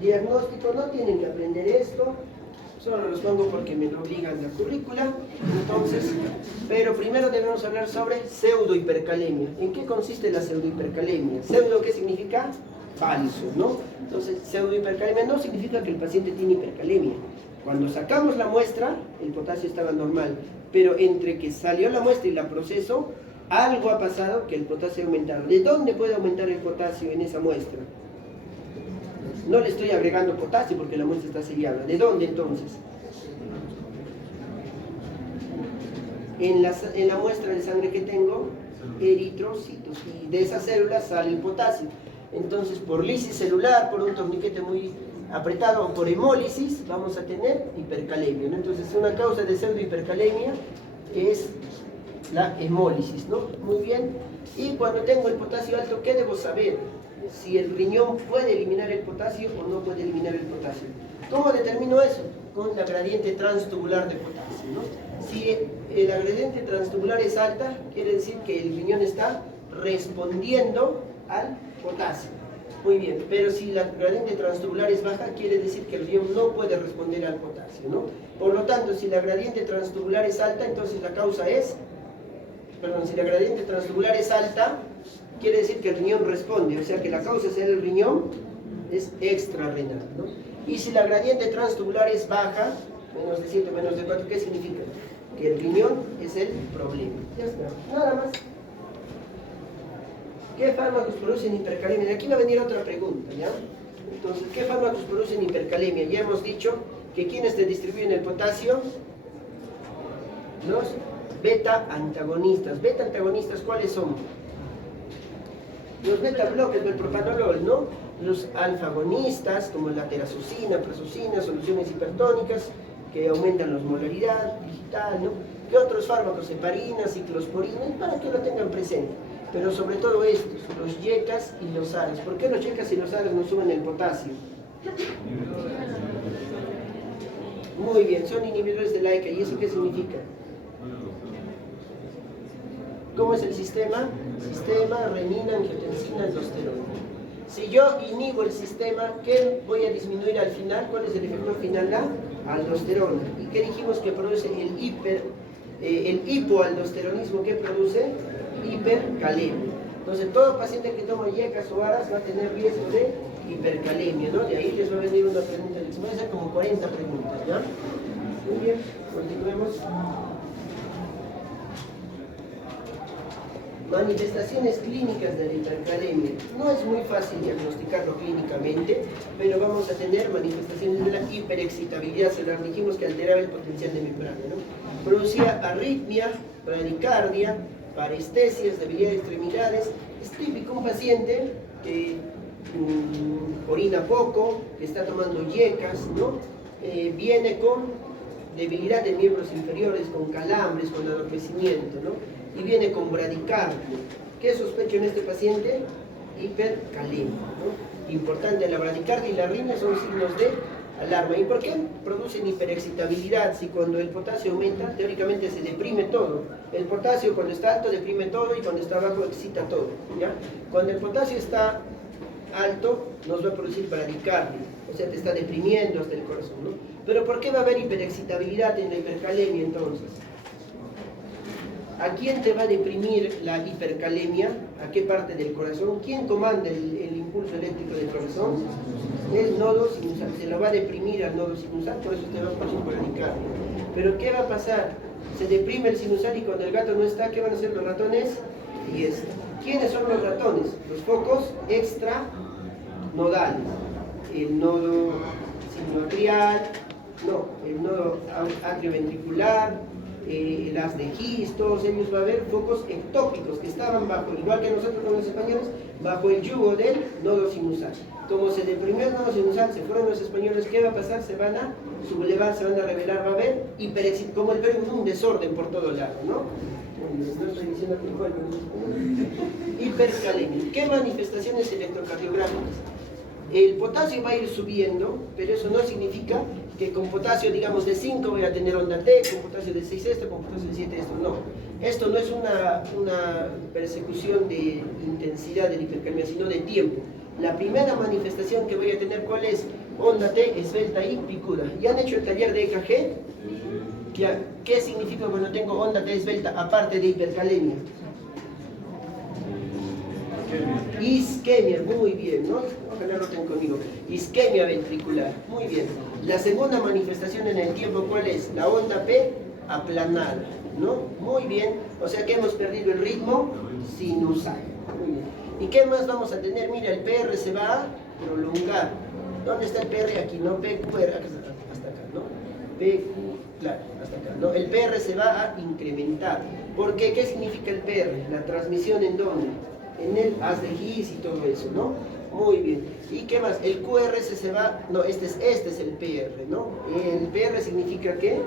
Diagnóstico, no tienen que aprender esto, solo los pongo porque me lo obligan la currícula. Entonces, pero primero debemos hablar sobre pseudohipercalemia. ¿En qué consiste la pseudohipercalemia? Pseudo, ¿qué significa? Falso, ¿no? Entonces, pseudohipercalemia no significa que el paciente tiene hipercalemia. Cuando sacamos la muestra, el potasio estaba normal, pero entre que salió la muestra y la procesó, algo ha pasado que el potasio ha aumentado. ¿De dónde puede aumentar el potasio en esa muestra? No le estoy agregando potasio porque la muestra está sellada. ¿De dónde entonces? En la muestra de sangre que tengo, eritrocitos, y de esas células sale el potasio. Entonces, por lisis celular, por un torniquete muy apretado o por hemólisis, vamos a tener hipercalemia, ¿no? Entonces, una causa de pseudohipercalemia es la hemólisis, ¿no? Muy bien. Y cuando tengo el potasio alto, ¿qué debo saber? Si el riñón puede eliminar el potasio o no puede eliminar el potasio. ¿Cómo determino eso? Con la gradiente transtubular de potasio, ¿no? Si la gradiente transtubular es alta, quiere decir que el riñón está respondiendo al potasio. Muy bien, pero si la gradiente transtubular es baja, quiere decir que el riñón no puede responder al potasio, ¿no? Por lo tanto, si la gradiente transtubular es alta, entonces la causa es, si la gradiente transtubular es alta, quiere decir que el riñón responde, o sea que la causa es el riñón, es extrarrenal, ¿no? Y si la gradiente transtubular es baja, menos de 7, menos de 4, ¿qué significa? Que el riñón es el problema. Ya está, nada más. ¿Qué fármacos producen hipercalemia? De aquí va a venir otra pregunta, ¿ya? Entonces, ¿qué fármacos producen hipercalemia? Ya hemos dicho que ¿quiénes te distribuyen el potasio? Los beta-antagonistas. ¿Beta-antagonistas cuáles son? Los beta-bloques del propanolol, ¿no? Los alfa-agonistas, como la terazocina, prazocina, soluciones hipertónicas, que aumentan la osmolaridad digital, ¿no? ¿Qué otros fármacos? Heparina, ciclosporina, para que lo tengan presente. Pero sobre todo estos, los yecas y los aras. ¿Por qué los yecas y los aras no suben el potasio? Muy bien, son inhibidores de la ECA. ¿Y eso qué significa? ¿Cómo es el sistema? Sistema, renina, angiotensina, aldosterona. Si yo inhibo el sistema, ¿qué voy a disminuir al final? ¿Cuál es el efecto final? La aldosterona. ¿Y qué dijimos que produce el hipoaldosteronismo? ¿Qué produce? Hipercalemia. Entonces, todo paciente que toma yecas o aras va a tener riesgo de hipercalemia, ¿no? De ahí les va a venir una pregunta. Les voy a hacer como 40 preguntas, ¿ya? Muy bien, continuemos. Manifestaciones clínicas de la hipercalemia. No es muy fácil diagnosticarlo clínicamente, pero vamos a tener manifestaciones de la hiperexcitabilidad celular. Dijimos que alteraba el potencial de membrana, ¿no? Producía arritmia, bradicardia, parestesias, debilidad de extremidades. Es típico un paciente que orina poco, que está tomando yecas, ¿no? Viene con debilidad de miembros inferiores, con calambres, con adormecimiento, ¿no? Y viene con bradicardia. ¿Qué sospecho en este paciente? Hipercalemia, ¿no? Importante, la bradicardia y la arritmia son signos de alarma. ¿Y por qué producen hiperexcitabilidad? Si cuando el potasio aumenta, teóricamente se deprime todo. El potasio cuando está alto deprime todo y cuando está bajo excita todo, ¿ya? Cuando el potasio está alto nos va a producir bradicardia, o sea te está deprimiendo hasta el corazón, ¿no? Pero ¿por qué va a haber hiperexcitabilidad en la hipercalemia entonces? ¿A quién te va a deprimir la hipercalemia? ¿A qué parte del corazón? ¿Quién comanda el impulso eléctrico del corazón? El nodo sinusal. Se lo va a deprimir al nodo sinusal, por eso te va a pasar bradicardia. Pero ¿qué va a pasar? Se deprime el sinusal y cuando el gato no está, ¿qué van a hacer los ratones? Fiesta. ¿Quiénes son los ratones? Los focos extranodales. El nodo sinoatrial, no, el nodo atrioventricular, el haz de His, todos ellos va a haber focos ectópicos que estaban bajo, igual que nosotros con los españoles, bajo el yugo del nodo sinusal. Como se deprimió el nodo sinusal, se fueron los españoles, ¿qué va a pasar? Se van a sublevar, se van a revelar, va a haber como el verbo, un desorden por todo lado, ¿no? No estoy diciendo que igual, pero hipercalemia. ¿Qué manifestaciones electrocardiográficas? El potasio va a ir subiendo, pero eso no significa que con potasio, digamos, de 5 voy a tener onda T, con potasio de 6 esto, con potasio de 7 esto, no. Esto no es una persecución de intensidad de la hipercalemia, sino de tiempo. La primera manifestación que voy a tener, ¿cuál es? Onda T, esbelta y picuda. ¿Ya han hecho el taller de EKG? ¿Qué significa cuando tengo onda T esbelta aparte de hipercalemia? Isquemia, muy bien, ¿no? Ojalá lo tengan conmigo. Isquemia ventricular, muy bien. La segunda manifestación en el tiempo, ¿cuál es? La onda P aplanada, ¿no? Muy bien, o sea que hemos perdido el ritmo sinusal. Muy bien. ¿Y qué más vamos a tener? Mira, el PR se va a prolongar. ¿Dónde está el PR? Aquí, ¿no? PQR, hasta acá, ¿no? PQ, claro, hasta acá, ¿no? El PR se va a incrementar. ¿Por qué? ¿Qué significa el PR? La transmisión ¿en dónde? En el haz de His y todo eso, ¿no? Muy bien. ¿Y qué más? El QRS se va... No, este es el PR, ¿no? El PR significa que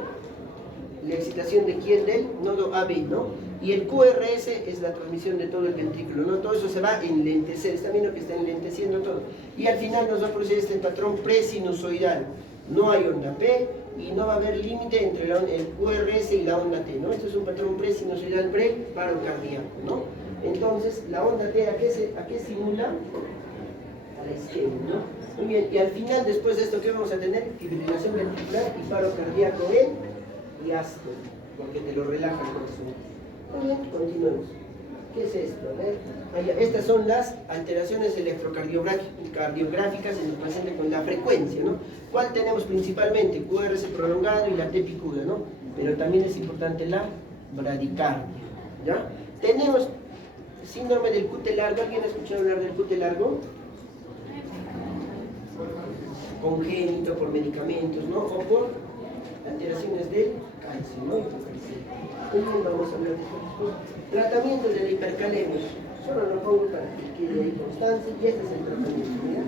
la excitación de quién, del nodo AB, ¿no? Y el QRS es la transmisión de todo el ventrículo, ¿no? Todo eso se va a enlentecer, está viendo que está enlenteciendo todo. Y al final nos va a producir este patrón presinusoidal. No hay onda P y no va a haber límite entre el QRS y la onda T, ¿no? Esto es un patrón presinusoidal pre-paro cardíaco, ¿no? Entonces, la onda T, ¿a qué simula? A la isquemia, ¿no? Muy bien, y al final, después de esto, ¿qué vamos a tener? Fibrilación ventricular y paro cardíaco en diástole, porque te lo relaja el corazón. Muy bien, continuemos. ¿Qué es esto? A ver, estas son las alteraciones electrocardiográficas en el paciente con la frecuencia, ¿no? ¿Cuál tenemos principalmente? QRS prolongado y la T picuda, ¿no? Pero también es importante la bradicardia, ¿ya? Tenemos síndrome del QT largo. ¿Alguien ha escuchado hablar del QT largo? Congénito, por medicamentos, ¿no? O por alteraciones del calcio, ¿no? Muy bien, vamos a hablar de esto. Tratamiento de la hipercalemia. Solo lo pongo para que quede ahí constancia y este es el tratamiento, ¿ya?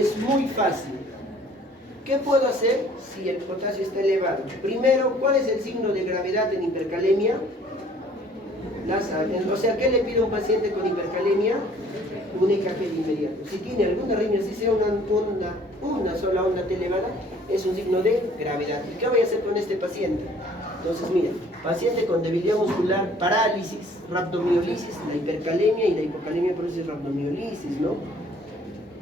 Es muy fácil. ¿Qué puedo hacer si el potasio está elevado? Primero, ¿cuál es el signo de gravedad en hipercalemia? O sea, ¿qué le pide a un paciente con hipercalemia? Un EKG de inmediato. Si tiene alguna arritmia, si sea una sola onda T elevada, es un signo de gravedad. ¿Y qué voy a hacer con este paciente? Entonces, mira, paciente con debilidad muscular, parálisis, rhabdomiolisis, la hipercalemia y la hipocalemia produce rhabdomiolisis, ¿no?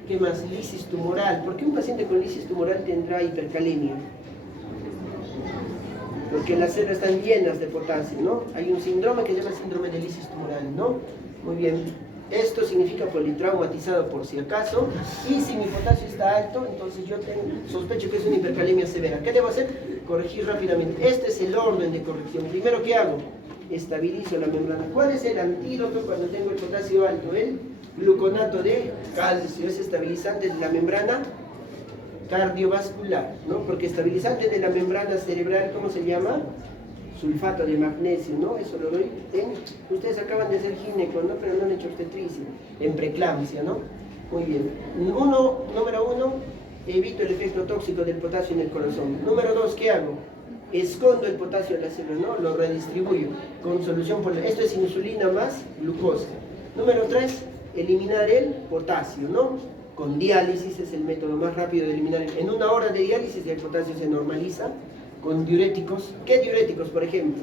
¿Qué más? Lisis tumoral. ¿Por qué un paciente con lisis tumoral tendrá hipercalemia? Porque las células están llenas de potasio, ¿no? Hay un síndrome que se llama síndrome de lisis tumoral, ¿no? Muy bien. Esto significa politraumatizado por si acaso. Y si mi potasio está alto, entonces yo sospecho que es una hipercalemia severa. ¿Qué debo hacer? Corregir rápidamente. Este es el orden de corrección. Primero, ¿qué hago? Estabilizo la membrana. ¿Cuál es el antídoto cuando tengo el potasio alto? El gluconato de calcio. Es estabilizante de la membrana cardiovascular, ¿no? Porque estabilizante de la membrana cerebral, ¿cómo se llama? Sulfato de magnesio, ¿no? Eso lo doy ustedes acaban de ser ginecos, ¿no? Pero no han hecho obstetricia, en preeclampsia, ¿no? Muy bien. Número uno, evito el efecto tóxico del potasio en el corazón. Número dos, ¿qué hago? Escondo el potasio en la célula, ¿no? Lo redistribuyo con solución por... Esto es insulina más glucosa. Número tres, eliminar el potasio, ¿no? Con diálisis es el método más rápido de eliminar. En una hora de diálisis el potasio se normaliza. Con diuréticos. ¿Qué diuréticos, por ejemplo?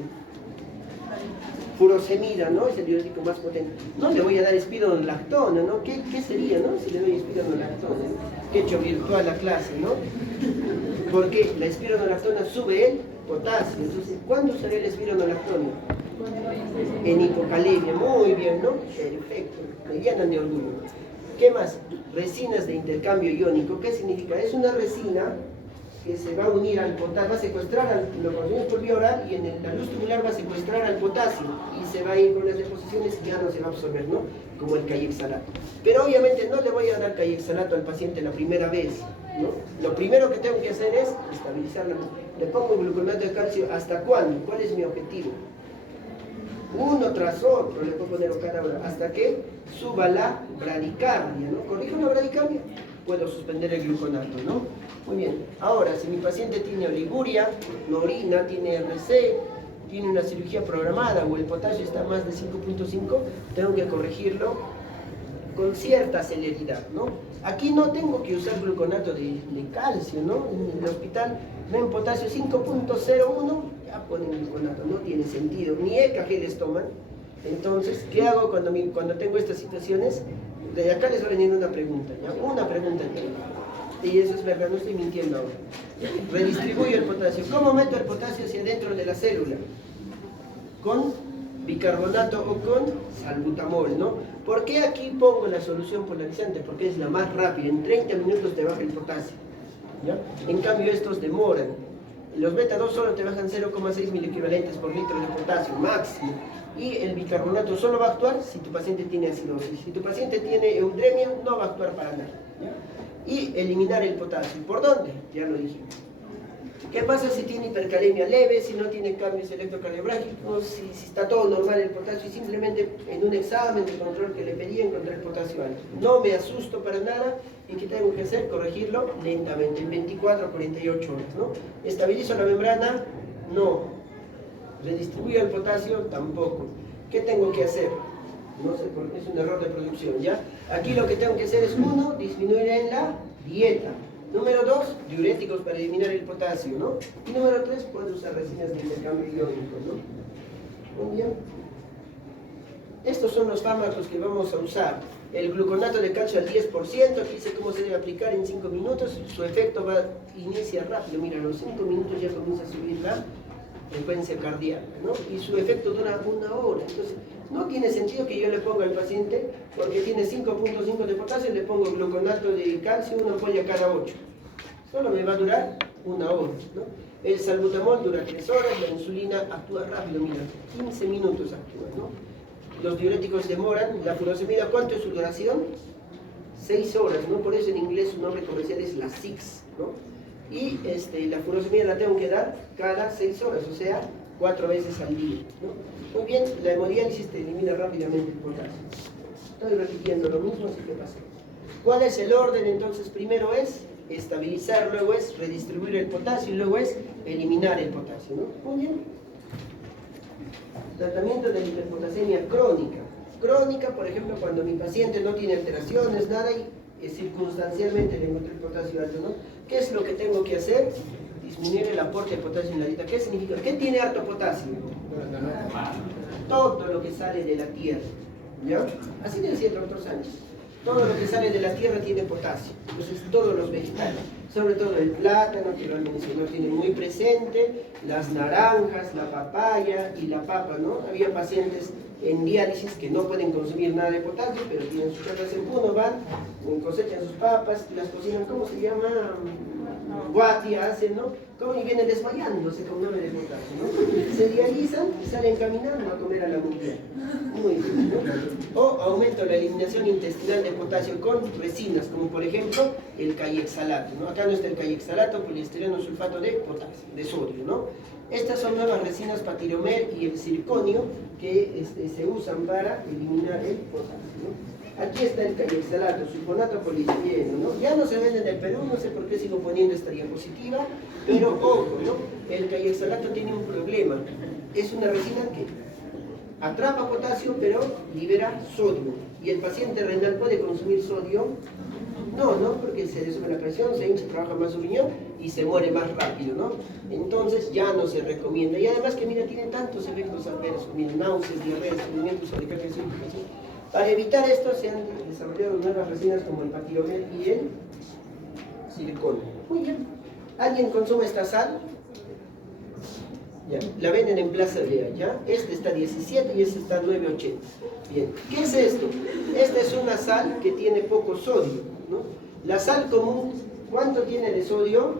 Furosemida, ¿no? Es el diurético más potente. No le voy a dar espironolactona, ¿no? ¿Qué sería, no? Si le doy espironolactona. Que he hecho virtual la clase, ¿no? Porque la espironolactona sube el potasio. Entonces, ¿cuándo usaré la espironolactona? En hipocalemia, muy bien, ¿no? Perfecto, me llenan de orgullo. ¿Qué más? Resinas de intercambio iónico. ¿Qué significa? Es una resina que se va a unir al potasio, va a secuestrar, lo consumimos por vía oral y en la luz tubular va a secuestrar al potasio y se va a ir con las deposiciones y ya no se va a absorber, ¿no? Como el cayexalato. Pero obviamente no le voy a dar cayexalato al paciente la primera vez, ¿no? Lo primero que tengo que hacer es estabilizarlo. Le pongo gluconato de calcio, ¿hasta cuándo? ¿Cuál es mi objetivo? Uno tras otro, le puedo poner cada hora, hasta que suba la bradicardia, ¿no? Corrijo la bradicardia, puedo suspender el gluconato, ¿no? Muy bien, ahora, si mi paciente tiene oliguria, no orina, tiene RC, tiene una cirugía programada o el potasio está más de 5.5, tengo que corregirlo con cierta celeridad, ¿no? Aquí no tengo que usar gluconato de calcio, ¿no? En el hospital ven potasio 5.01, ya ponen gluconato, no tiene sentido, ni EKG les toman. Entonces, ¿qué hago cuando tengo estas situaciones? De acá les va a venir una pregunta, ¿ya? Una pregunta y eso es verdad, no estoy mintiendo ahora. Redistribuyo el potasio. ¿Cómo meto el potasio hacia dentro de la célula? Con bicarbonato o con salbutamol, ¿no? ¿Por qué aquí pongo la solución polarizante? Porque es la más rápida, en 30 minutos te baja el potasio, ¿ya? En cambio estos demoran. Los beta 2 solo te bajan 0,6 miliequivalentes por litro de potasio máximo. Y el bicarbonato solo va a actuar si tu paciente tiene acidosis. Si tu paciente tiene eudemia, no va a actuar para nada, ¿ya? Y eliminar el potasio. ¿Por dónde? Ya lo dije. ¿Qué pasa si tiene hipercalemia leve, si no tiene cambios electrocardiográficos, si está todo normal el potasio y simplemente en un examen de control que le pedí encontré el potasio alto? No me asusto para nada y ¿qué tengo que hacer? Corregirlo lentamente, en 24 a 48 horas, ¿no? ¿Estabilizo la membrana? No. ¿Redistribuyo el potasio? Tampoco. ¿Qué tengo que hacer? No sé, porque es un error de producción, ¿ya? Aquí lo que tengo que hacer es, uno, disminuir en la dieta. Número 2, diuréticos para eliminar el potasio, ¿no? Y número 3, puedo usar resinas de intercambio iónico, ¿no? Muy bien. Estos son los fármacos que vamos a usar. El gluconato de calcio al 10%, aquí dice cómo se debe aplicar en 5 minutos. Su efecto inicia rápido, mira, a los 5 minutos ya comienza a subir la frecuencia cardíaca, ¿no? Y su efecto dura 1 hora. Entonces, no tiene sentido que yo le ponga al paciente, porque tiene 5.5 de potasio, le pongo gluconato de calcio, una ampolla cada 8. Solo me va a durar 1 hora, ¿no? El salbutamol dura 3 horas, la insulina actúa rápido, mira, 15 minutos actúa, ¿no? Los diuréticos demoran, la furosemida, ¿cuánto es su duración? 6 horas, ¿no? Por eso en inglés su nombre comercial es la 6, ¿no? Y la furosemida la tengo que dar cada 6 horas, o sea, 4 veces al día, ¿no? Muy bien, la hemodiálisis te elimina rápidamente el potasio. Estoy repitiendo lo mismo, así que pasa. ¿Cuál es el orden? Entonces, primero es estabilizar, luego es redistribuir el potasio y luego es eliminar el potasio, ¿no? Muy bien. Tratamiento de la hiperpotasemia crónica. Crónica, por ejemplo, cuando mi paciente no tiene alteraciones, nada, y circunstancialmente le encontré el potasio alto, ¿no? ¿Qué es lo que tengo que hacer? Disminuir el aporte de potasio en la dieta. ¿Qué significa? ¿Qué tiene harto potasio? Todo lo que sale de la tierra, ¿ya? Así decía el doctor Sánchez. Todo lo que sale de la tierra tiene potasio. Entonces, todos los vegetales, sobre todo el plátano, que lo tienen muy presente, las naranjas, la papaya y la papa, ¿no? Había pacientes en diálisis que no pueden consumir nada de potasio, pero tienen sus chatas en puno, van, cosechan sus papas, las cocinan, ¿cómo se llama? Guatia hacen, ¿no? Como y vienen desmayándose con nombre de potasio, ¿no? Se dializan y salen caminando a comer a la mujer. Muy bien, ¿no? O aumento la eliminación intestinal de potasio con resinas, como por ejemplo el cayexalato, ¿no? Acá no está el cayexalato, poliestireno sulfato de potasio, de sodio, ¿no? Estas son nuevas resinas Patiromer y el circonio que se usan para eliminar el potasio, ¿no? Aquí está el cayexalato, sulfonato poliestireno, ¿no? Ya no se vende en el Perú, no sé por qué sigo poniendo esta diapositiva, pero ojo, ¿no? El cayexalato tiene un problema. Es una resina que atrapa potasio, pero libera sodio. ¿Y el paciente renal puede consumir sodio? No, no, porque se le sube la presión, se hincha, trabaja más su riñón y se muere más rápido, ¿no? Entonces ya no se recomienda. Y además que, mira, tiene tantos efectos adversos, mira, náuseas, diarreas, sufrimientos, radicación. Para evitar esto se han desarrollado nuevas resinas como el Patiromer y el circonio. Muy bien. ¿Alguien consume esta sal? ¿ya? La venden en Plaza Vea, ¿ya? Este está 17 y este está 9.80. Bien, ¿qué es esto? Esta es una sal que tiene poco sodio, ¿no? La sal común, ¿cuánto tiene de sodio?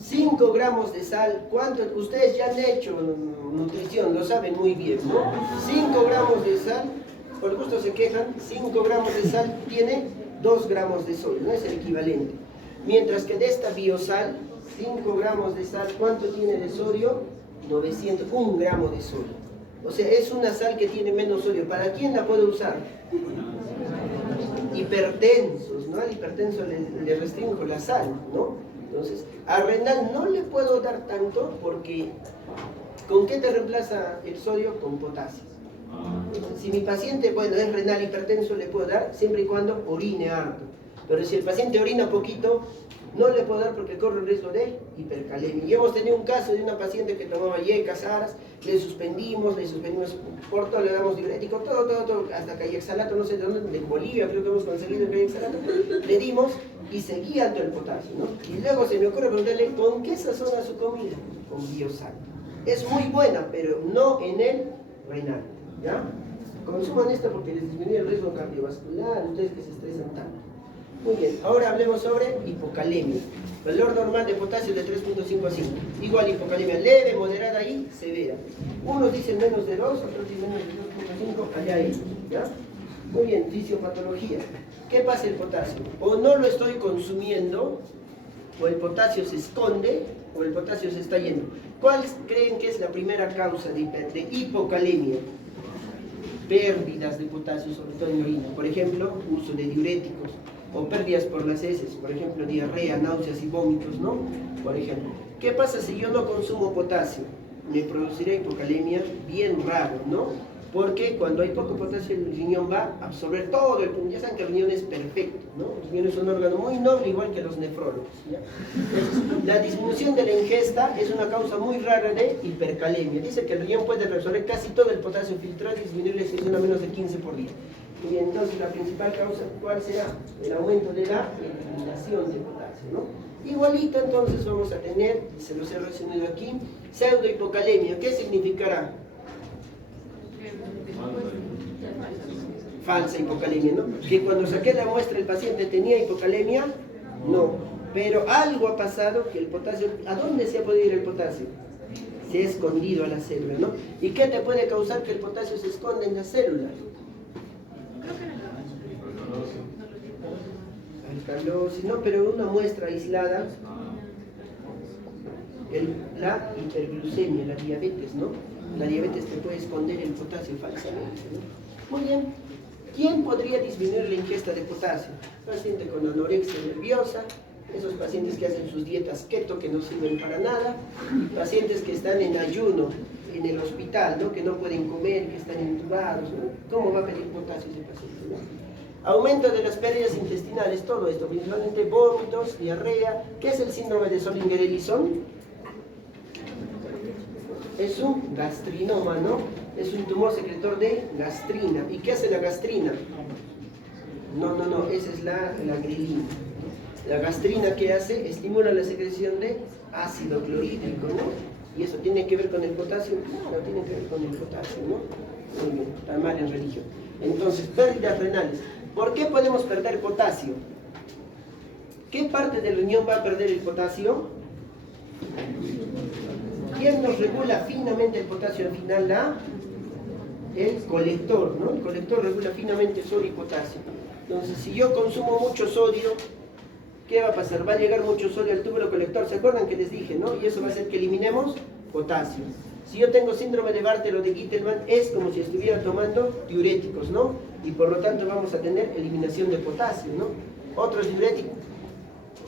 5 gramos de sal. ¿Cuánto? Ustedes ya han hecho nutrición, lo saben muy bien, ¿no? 5 gramos de sal, por gusto se quejan, 5 gramos de sal tiene 2 gramos de sodio, no es el equivalente. Mientras que de esta biosal, 5 gramos de sal, ¿cuánto tiene de sodio? 1 gramo de sodio. O sea, es una sal que tiene menos sodio. ¿Para quién la puede usar? Hipertensos, ¿no? Al hipertenso le restringo la sal, ¿no? Entonces, a renal no le puedo dar tanto porque ¿con qué te reemplaza el sodio? Con potasio. Si mi paciente, bueno, es renal hipertenso, le puedo dar siempre y cuando orine harto. Pero si el paciente orina poquito, no le puedo dar porque corre el riesgo de hipercalemia. Y hemos tenido un caso de una paciente que tomaba yecas, aras, le suspendimos por todo, le damos diurético, todo, hasta cayexalato, no sé de dónde, de Bolivia creo que hemos conseguido el cayexalato, le dimos y seguía alto el potasio, ¿no? Y luego se me ocurre preguntarle, ¿con qué sazona su comida? Con biosal. Es muy buena, pero no en el renal, ¿ya? Consuman esto porque les disminuye el riesgo cardiovascular, ustedes que se estresan tanto. Muy bien, ahora hablemos sobre hipocalemia. Valor normal de potasio de 3.5 a 5. Igual hipocalemia leve, moderada y severa. Unos dicen menos de 2, otros dicen menos de 2.5, allá ahí, ¿ya? Muy bien, fisiopatología. ¿Qué pasa el potasio? O no lo estoy consumiendo, o el potasio se esconde, o el potasio se está yendo. ¿Cuál creen que es la primera causa de hipocalemia? Pérdidas de potasio, sobre todo en la orina. Por ejemplo, uso de diuréticos. O pérdidas por las heces, por ejemplo, diarrea, náuseas y vómitos, ¿no? Por ejemplo. ¿Qué pasa si yo no consumo potasio? Me producirá hipocalemia, bien raro, ¿no? Porque cuando hay poco potasio el riñón va a absorber todo el pulmón. Ya saben que el riñón es perfecto, ¿no? El riñón es un órgano muy noble, igual que los nefrólogos, ¿ya? Entonces, la disminución de la ingesta es una causa muy rara de hipercalemia. Dice que el riñón puede reabsorber casi todo el potasio filtrado y disminuir la excreción a menos de 15 por día. Y entonces la principal causa, ¿cuál será? El aumento de la eliminación de potasio, ¿no? Igualito entonces vamos a tener, se los he resumido aquí, pseudohipocalemia. ¿Qué significará? Falsa hipocalemia, ¿no? Que cuando saqué la muestra el paciente tenía hipocalemia, no. Pero algo ha pasado que el potasio, ¿a dónde se ha podido ir el potasio? Se ha escondido a la célula, ¿no? ¿Y qué te puede causar que el potasio se esconda en la célula? Alcalosis, no, pero una muestra aislada, la hiperglucemia, la diabetes, ¿no? La diabetes te puede esconder el potasio falsamente, ¿no? Muy bien. ¿Quién podría disminuir la ingesta de potasio? Paciente con anorexia nerviosa, esos pacientes que hacen sus dietas keto que no sirven para nada, pacientes que están en ayuno en el hospital, ¿no? Que no pueden comer, que están intubados, ¿no? ¿Cómo va a pedir potasio ese paciente, ¿no? Aumento de las pérdidas intestinales, todo esto, principalmente vómitos, diarrea. ¿Qué es el síndrome de Zollinger-Ellison? Es un gastrinoma, ¿no? Es un tumor secretor de gastrina. ¿Y qué hace la gastrina? No, esa es la grelina. La gastrina, ¿qué hace? Estimula la secreción de ácido clorhídrico, ¿no? ¿Y eso tiene que ver con el potasio? No, tiene que ver con el potasio, ¿no? Muy bien, está mal en religión. Entonces, pérdidas renales. ¿Por qué podemos perder potasio? ¿Qué parte del riñón va a perder el potasio? ¿Quién nos regula finamente el potasio al final? El colector, ¿no? El colector regula finamente sodio y potasio. Entonces, si yo consumo mucho sodio, ¿qué va a pasar? Va a llegar mucho sodio al túbulo colector. ¿Se acuerdan que les dije, no? Y eso va a hacer que eliminemos potasio. Si yo tengo síndrome de Bartter o de Gittelman, es como si estuviera tomando diuréticos, ¿no? Y por lo tanto vamos a tener eliminación de potasio, ¿no? Otros diuréticos,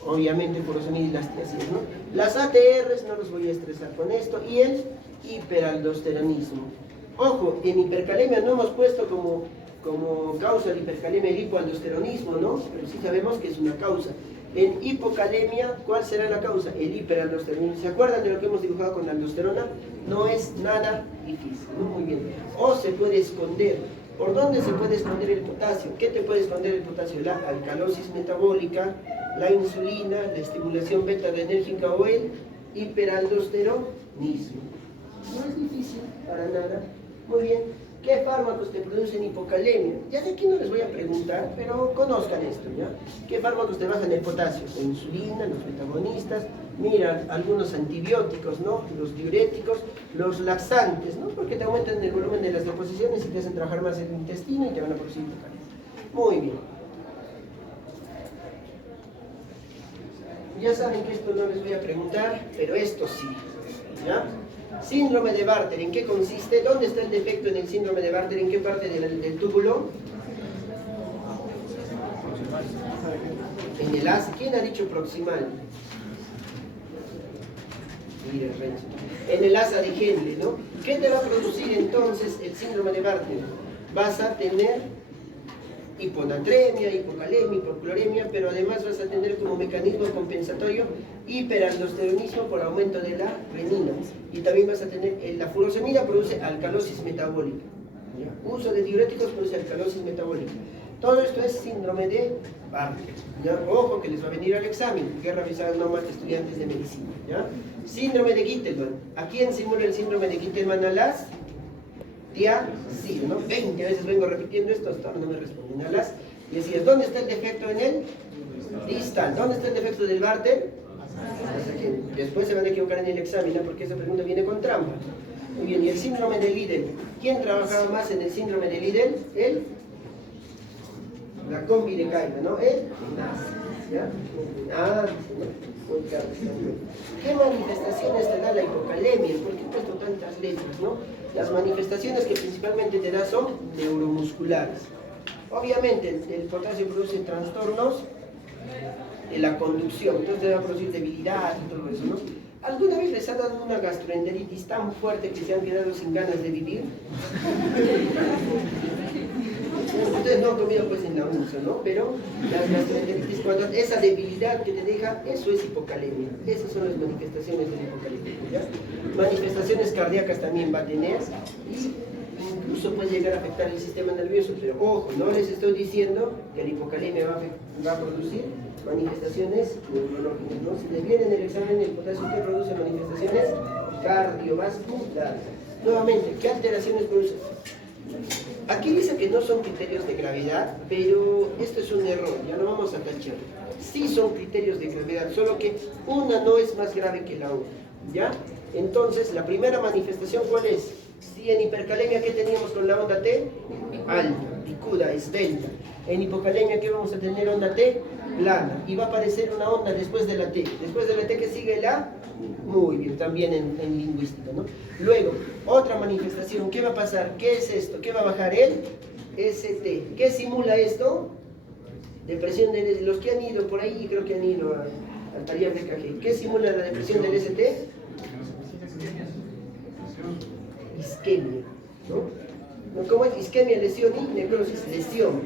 obviamente furosemida y lastiazida, ¿no? Las ATRs, no los voy a estresar con esto, y el hiperaldosteronismo. Ojo, en hipercalemia no hemos puesto como causa de hipercalemia el hipoaldosteronismo, ¿no? Pero sí sabemos que es una causa. En hipocalemia, ¿cuál será la causa? El hiperaldosteronismo. ¿Se acuerdan de lo que hemos dibujado con la aldosterona? No es nada difícil, ¿no? Muy bien. O se puede esconder. ¿Por dónde se puede esconder el potasio? ¿Qué te puede esconder el potasio? La alcalosis metabólica, la insulina, la estimulación beta-adrenérgica o el hiperaldosteronismo. No es difícil, para nada. Muy bien. ¿Qué fármacos te producen hipocalemia? Ya de aquí no les voy a preguntar, pero conozcan esto, ¿ya? ¿Qué fármacos te bajan el potasio? La insulina, los betagonistas, mira, algunos antibióticos, ¿no? Los diuréticos, los laxantes, ¿no? Porque te aumentan el volumen de las deposiciones y te hacen trabajar más el intestino y te van a producir hipocalemia. Muy bien. Ya saben que esto no les voy a preguntar, pero esto sí, ¿ya? Síndrome de Bartter, ¿en qué consiste? ¿Dónde está el defecto en el síndrome de Bartter? ¿En qué parte del túbulo? En el asa. ¿Quién ha dicho proximal? Mira, Renzo. En el asa de Henle, ¿no? ¿Qué te va a producir entonces el síndrome de Bartter? Vas a tener hiponatremia, hipocalemia, hipocloremia, pero además vas a tener como mecanismo compensatorio hiperaldosteronismo por aumento de la renina. Y también vas a tener, la furosemida produce alcalosis metabólica. ¿Ya? Uso de diuréticos produce alcalosis metabólica. Todo esto es síndrome de Bartter. ¿Ya? Ojo que les va a venir al examen, guerra avisada no más de estudiantes de medicina. ¿Ya? Síndrome de Gittelman. ¿A quién simula el síndrome de Gittelman? A las sí, ¿no? 20 veces vengo repitiendo esto, hasta no me responden. A las y decías, ¿dónde está el defecto en el distal? ¿Dónde está el defecto del Bartter? Después se van a equivocar en el examen, ¿no? Porque esa pregunta viene con trampa. Muy bien, y el síndrome de Liddell. ¿Quién trabajaba más en el síndrome de Liddell? La combi de Caiga, ¿no? ¿Ya? Muy claro. ¿Qué manifestaciones te da la hipocalemia? ¿Por qué he puesto tantas letras, no? Las manifestaciones que principalmente te da son neuromusculares. Obviamente el potasio produce trastornos de la conducción, entonces te va a producir debilidad y todo eso, ¿no? ¿Alguna vez les ha dado una gastroenteritis tan fuerte que se han quedado sin ganas de vivir? Ustedes no han comido pues en la UNSA, ¿no? Pero las gastroenteritis, cuando esa debilidad que te deja, eso es hipocalemia. Esas son las manifestaciones de la hipocalemia, ¿ya? Manifestaciones cardíacas también va a tener y incluso puede llegar a afectar el sistema nervioso, pero ojo, no les estoy diciendo que la hipocalemia va a producir manifestaciones neurológicas, ¿no? Si les viene en el examen el potasio que produce manifestaciones cardiovasculares. Nuevamente, ¿qué alteraciones produce? Aquí dice que no son criterios de gravedad, pero esto es un error, ya lo vamos a tachar. Sí son criterios de gravedad, solo que una no es más grave que la otra, ¿ya? Entonces, la primera manifestación, ¿cuál es? Si en hipercalemia, ¿qué teníamos con la onda T? Alta, picuda, esbelta. En hipocalemia, ¿qué vamos a tener? Onda T, plana. Y va a aparecer una onda después de la T. Después de la T, ¿qué sigue? La muy bien, también en lingüística, ¿no? Luego, otra manifestación, ¿qué va a pasar? ¿Qué es esto? ¿Qué va a bajar? El ST. ¿Qué simula esto? Depresión de los que han ido por ahí, creo que han ido al taller de café. ¿Qué simula la depresión del ST? Isquemia, ¿no? ¿Cómo es? Isquemia, lesión y necrosis, lesión,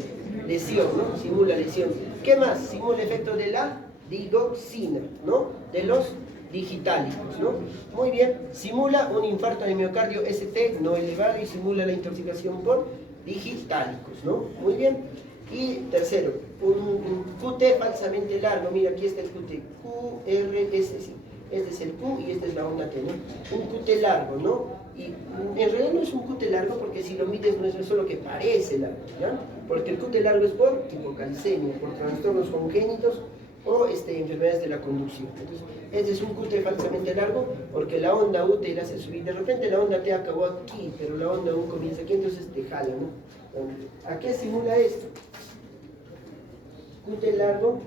¿no? Simula lesión. ¿Qué más? Simula efecto de la digoxina, ¿no? De los digitálicos, ¿no? Muy bien, simula un infarto de miocardio ST no elevado y simula la intoxicación por digitálicos, ¿no? Muy bien. Y tercero, un QT falsamente largo, mira aquí está el QT, QRS, sí. Este es el Q y esta es la onda T, ¿no? Un QT largo, ¿no? Y en realidad no es un QT largo porque si lo mides no es eso lo que parece largo, ¿ya? Porque el QT largo es por hipocalcemia, por trastornos congénitos o enfermedades de la conducción. Entonces, este es un QT falsamente largo porque la onda U te la hace subir. De repente la onda T acabó aquí, pero la onda U comienza aquí, entonces te jala, ¿no? ¿A qué simula esto? QT largo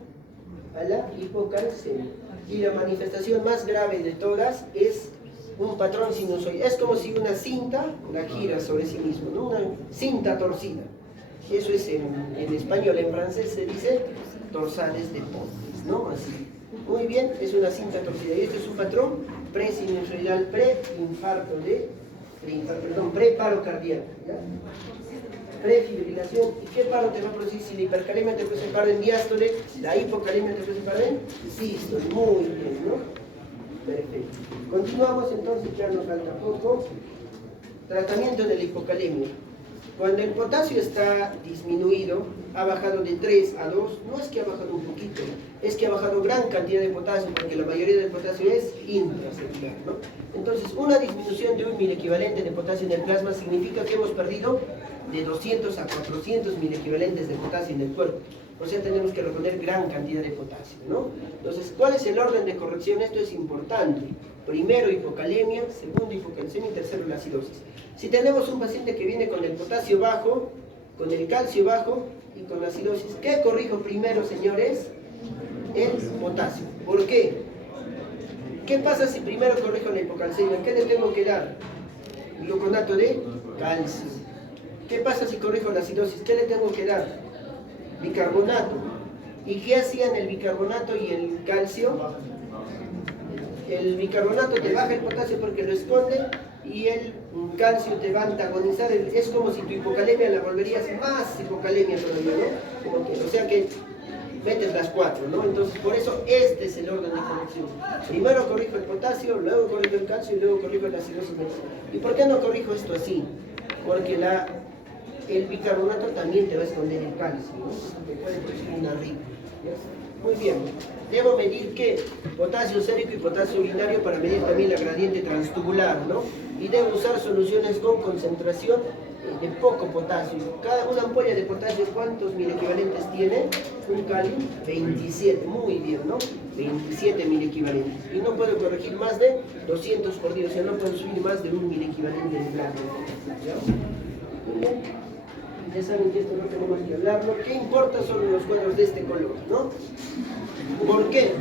a la hipocalcemia. Y la manifestación más grave de todas es un patrón sinusoidal. Es como si una cinta la gira sobre sí mismo, ¿no? Una cinta torcida. Eso es en español, en francés se dice dorsales de Pontes, ¿no? Así. Muy bien, es una cinta torcida. Y este es un patrón presinusoidal, preparo cardíaco, ¿ya? Prefibrilación. ¿Y qué paro te va a producir? Si la hipercalemia te produce paro en diástole, la hipocalemia te produce paro en sístole. Muy bien, ¿no? Perfecto. Continuamos entonces, ya nos falta poco. Tratamiento de la hipocalemia. Cuando el potasio está disminuido, ha bajado de 3 a 2, no es que ha bajado un poquito, es que ha bajado gran cantidad de potasio, porque la mayoría del potasio es intracelular, ¿no? Entonces, una disminución de 1 milequivalente de potasio en el plasma significa que hemos perdido de 200 a 400 milequivalentes de potasio en el cuerpo. O sea, tenemos que reponer gran cantidad de potasio, ¿no? Entonces, ¿cuál es el orden de corrección? Esto es importante. Primero, hipocalemia, segundo, hipocalcemia y tercero, la acidosis. Si tenemos un paciente que viene con el potasio bajo, con el calcio bajo y con la acidosis, ¿qué corrijo primero, señores? El potasio. ¿Por qué? ¿Qué pasa si primero corrijo la hipocalcemia? ¿Qué le tengo que dar? Gluconato de calcio. ¿Qué pasa si corrijo la acidosis? ¿Qué le tengo que dar? Bicarbonato. ¿Y qué hacían el bicarbonato y el calcio? El bicarbonato te baja el potasio porque lo esconde y el calcio te va a antagonizar. Es como si tu hipocalemia la volverías más hipocalemia todavía, ¿no? O sea que metes las 4, ¿no? Entonces, por eso este es el orden de corrección. Primero corrijo el potasio, luego corrijo el calcio y luego corrijo la acidosis. ¿Y por qué no corrijo esto así? Porque el bicarbonato también te va a esconder el calcio, ¿no? Te puede producir una rica. Muy bien. Debo medir ¿qué? Potasio sérico y potasio urinario para medir también la gradiente transtubular, ¿no? Y debo usar soluciones con concentración de poco potasio. Cada una ampolla de potasio, ¿cuántos milequivalentes tiene? Un calium, 27, muy bien, ¿no? 27 milequivalentes. Y no puedo corregir más de 200 por día, o sea, no puedo subir más de 1 milequivalente en plasma. Muy bien. Ya saben que esto no tenemos que hablarlo. ¿Qué importa son los cuadros de este color, no? ¿Por qué?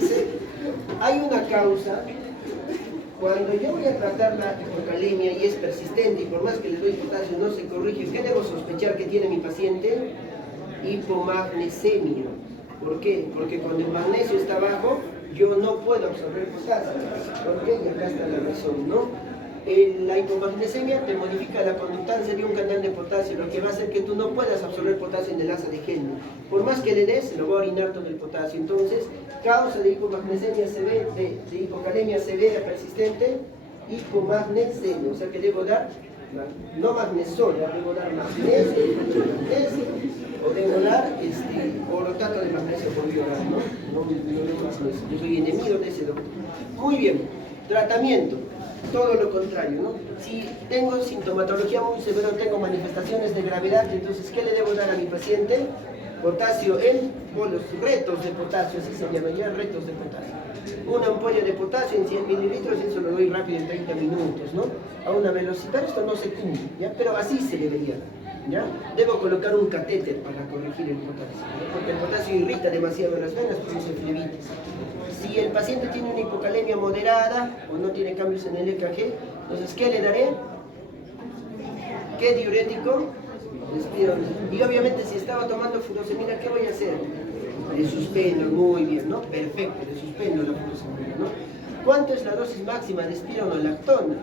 Dice, hay una causa. Cuando yo voy a tratar la hipocalemia y es persistente y por más que le doy potasio no se corrige, ¿qué debo sospechar que tiene mi paciente? Hipomagnesemia. ¿Por qué? Porque cuando el magnesio está bajo, yo no puedo absorber potasio. ¿Por qué? Y acá está la razón, ¿no? La hipomagnesemia te modifica la conductancia de un canal de potasio, lo que va a hacer que tú no puedas absorber potasio en el asa de Henle. Por más que le des, se lo va a orinar todo el potasio. Entonces, causa de hipomagnesemia severa, de hipocalemia severa persistente, hipomagnesemia. O sea que debo dar, no magnesolia, debo dar magnesio, o debo dar orotato de magnesio por vía oral, ¿no? No debo magnesio. Yo soy enemigo de ese doctor. Muy bien, tratamiento. Todo lo contrario, ¿no? Si tengo sintomatología muy severa, tengo manifestaciones de gravedad, entonces, ¿qué le debo dar a mi paciente? Potasio en bolos, retos de potasio, así se llaman ya, retos de potasio. Una ampolla de potasio en 100 mililitros, eso lo doy rápido en 30 minutos, ¿no? A una velocidad, pero esto no se cumple, ¿ya? Pero así se debería, ¿ya? Debo colocar un catéter para corregir el potasio, ¿no? Porque el potasio irrita demasiado las venas, produce flebitis. Si el paciente tiene una hipocalemia moderada o no tiene cambios en el EKG, entonces, ¿qué le daré? ¿Qué diurético? Y obviamente si estaba tomando furosemida, ¿qué voy a hacer? Le suspendo, muy bien, ¿no? Perfecto, le suspendo la furosemida, ¿no? ¿Cuánto es la dosis máxima de espironolactona?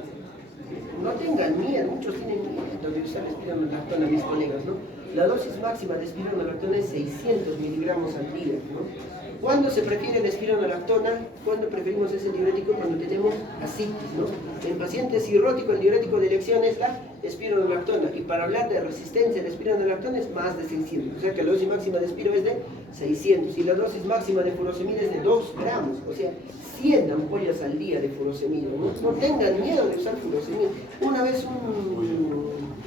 No tengan miedo, muchos tienen miedo de usar espironolactona, mis colegas, ¿no? La dosis máxima de espironolactona es 600 miligramos al día, ¿no? ¿Cuándo se prefiere la espironolactona? ¿Cuándo preferimos ese diurético? Cuando tenemos ascitis, ¿no? En pacientes cirróticos, el diurético de elección es la espironolactona. Y para hablar de resistencia a la espironolactona es más de 600. O sea que la dosis máxima de espiro es de 600. Y la dosis máxima de furosemida es de 2 gramos. O sea, 100 ampollas al día de furosemida, ¿no? No tengan miedo de usar furosemida. Una vez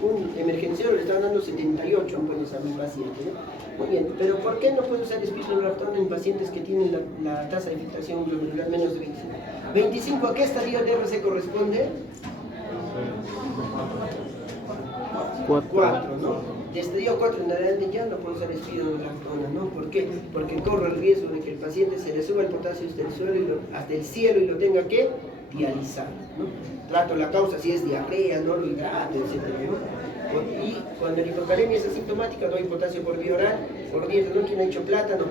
un emergenciólogo le estaba dando 78 ampollas a mi paciente, ¿no? Muy bien, pero ¿por qué no puedo usar espironolactona en pacientes que tienen la tasa de filtración glomerular menos de 25? 25, ¿a qué estadio de RC corresponde? 4, ¿no? De estadio 4 en adelante ya no puedo usar espironolactona, ¿no? ¿Por qué? Porque corre el riesgo de que el paciente se le suba el potasio hasta el cielo y lo tenga que dializar, ¿no? Trato la causa si es diarrea, no lo hidrato, etc., ¿no? Y cuando la hipocalemia es asintomática, doy potasio por vía oral, por dieta, ¿no? Quien ha hecho plátano,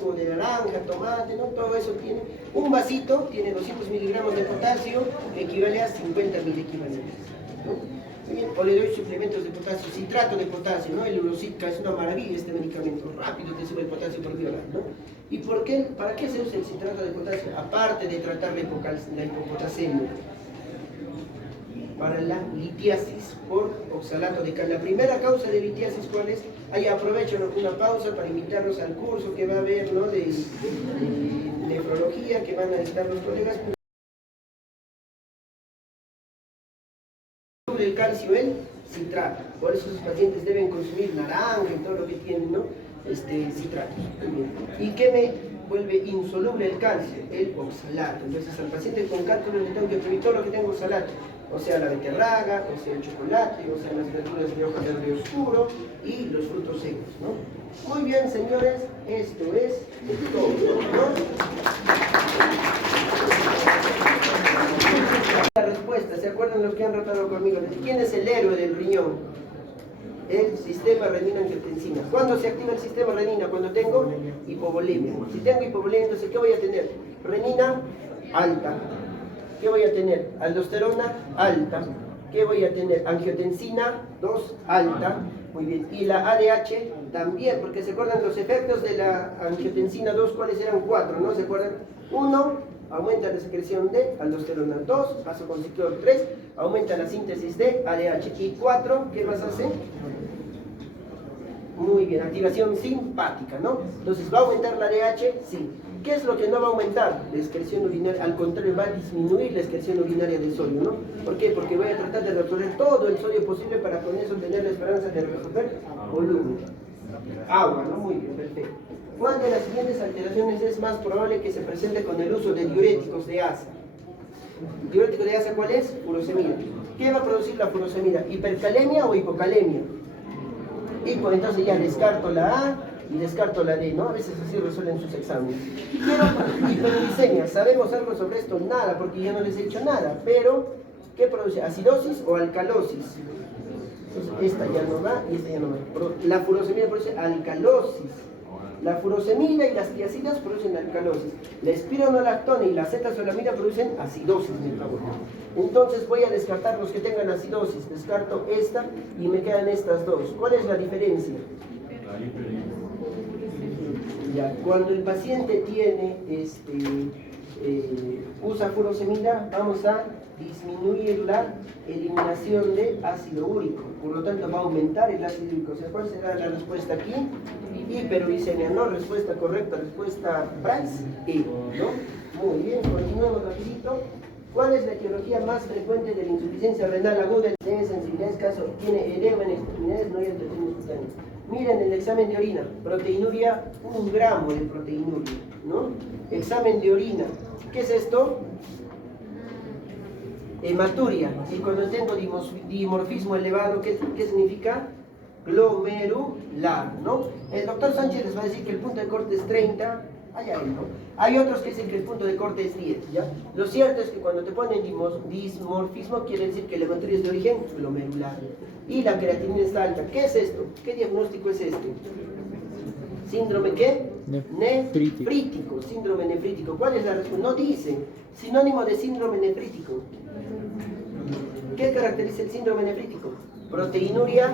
jugo de naranja, tomate, ¿no? Todo eso tiene. Un vasito tiene 200 miligramos de potasio, que equivale a 50 milequivalentes, ¿no? Muy bien, o le doy suplementos de potasio, citrato de potasio, ¿no? El Urositca es una maravilla este medicamento, rápido te sube el potasio por vía oral, ¿no? ¿Y por qué? ¿Para qué se usa el citrato de potasio? Aparte de tratar la hipopotasemia. para la litiasis por oxalato de cal. La primera causa de litiasis, ¿cuál es? Ahí aprovecho una pausa para invitarlos al curso que va a haber, ¿no?, de nefrología, que van a estar los colegas. El calcio en citrato, por eso sus pacientes deben consumir naranja y todo lo que tienen, ¿no?, citrato. ¿Y qué me vuelve insoluble el calcio? El oxalato. Entonces al paciente con cálculo le tengo que prohibir todo lo que tenga oxalato, o sea la beterraga, o sea el chocolate, o sea las verduras de hoja verde oscuro y los frutos secos, ¿no? Muy bien, señores, esto es todo, ¿no? La respuesta, ¿se acuerdan los que han rotado conmigo? ¿Quién es el héroe del riñón? El sistema renina-angiotensina. ¿Cuándo se activa el sistema renina? Cuando tengo hipovolemia. Si tengo hipovolemia, entonces ¿qué voy a tener? Renina alta. ¿Qué voy a tener? Aldosterona alta. ¿Qué voy a tener? Angiotensina 2 alta. Muy bien. Y la ADH también, porque ¿se acuerdan los efectos de la angiotensina 2? ¿Cuáles eran? 4, ¿no? ¿Se acuerdan? 1, aumenta la secreción de aldosterona. 2, vasoconstrictor. 3, aumenta la síntesis de ADH. Y 4, ¿qué más hace? Muy bien, activación simpática, ¿no? Entonces, ¿va a aumentar la ADH? Sí. ¿Qué es lo que no va a aumentar? La excreción urinaria. Al contrario, va a disminuir la excreción urinaria de sodio, ¿no? ¿Por qué? Porque voy a tratar de reabsorber todo el sodio posible para con eso tener la esperanza de resolver volumen. Agua, ¿no? Muy bien, perfecto. ¿Cuál de las siguientes alteraciones es más probable que se presente con el uso de diuréticos de asa? ¿El diurético de asa cuál es? Furosemida. ¿Qué va a producir la furosemida? ¿Hipercalemia o hipocalemia? Hipo, entonces ya descarto la A y descarto la D, ¿no? A veces así resuelven sus exámenes. Quiero hiperglicemia. ¿Sabemos algo sobre esto? Nada, porque yo no les he hecho nada. Pero, ¿qué produce? ¿Acidosis o alcalosis? Entonces, esta ya no va y esta ya no va. La furosemida produce alcalosis. La furosemida y las tiacidas producen alcalosis. La espironolactona y la acetazolamida producen acidosis metabólica. Entonces voy a descartar los que tengan acidosis. Descarto esta y me quedan estas dos. ¿Cuál es la diferencia? Ya, cuando el paciente tiene usa furosemida, vamos a disminuir la eliminación de ácido úrico, por lo tanto va a aumentar el ácido úrico. O sea, ¿cuál será la respuesta aquí? Hiperuricemia, ¿no? Respuesta correcta, respuesta Price, E, ¿no? Muy bien, continuamos rapidito. ¿Cuál es la etiología más frecuente de la insuficiencia renal aguda? Tiene sensibilidad escaso, tiene edema en extremidades, no hay alteraciones cutáneas. Miren el examen de orina, proteinuria, 1 gramo de proteinuria, ¿no? Examen de orina, ¿qué es esto? Hematuria. Y cuando tengo dimorfismo elevado, ¿qué significa? Glomerular, ¿no? El doctor Sánchez les va a decir que el punto de corte es 30, hay ahí, ¿no? Hay otros que dicen que el punto de corte es 10, ¿ya? Lo cierto es que cuando te ponen dimorfismo quiere decir que la hematuria es de origen glomerular y la creatinina está alta. ¿Qué es esto? ¿Qué diagnóstico es este? ¿Síndrome qué? Nefrítico. Síndrome nefrítico. ¿Cuál es la respuesta? No dice. Sinónimo de síndrome nefrítico. ¿Qué caracteriza el síndrome nefrítico? Proteinuria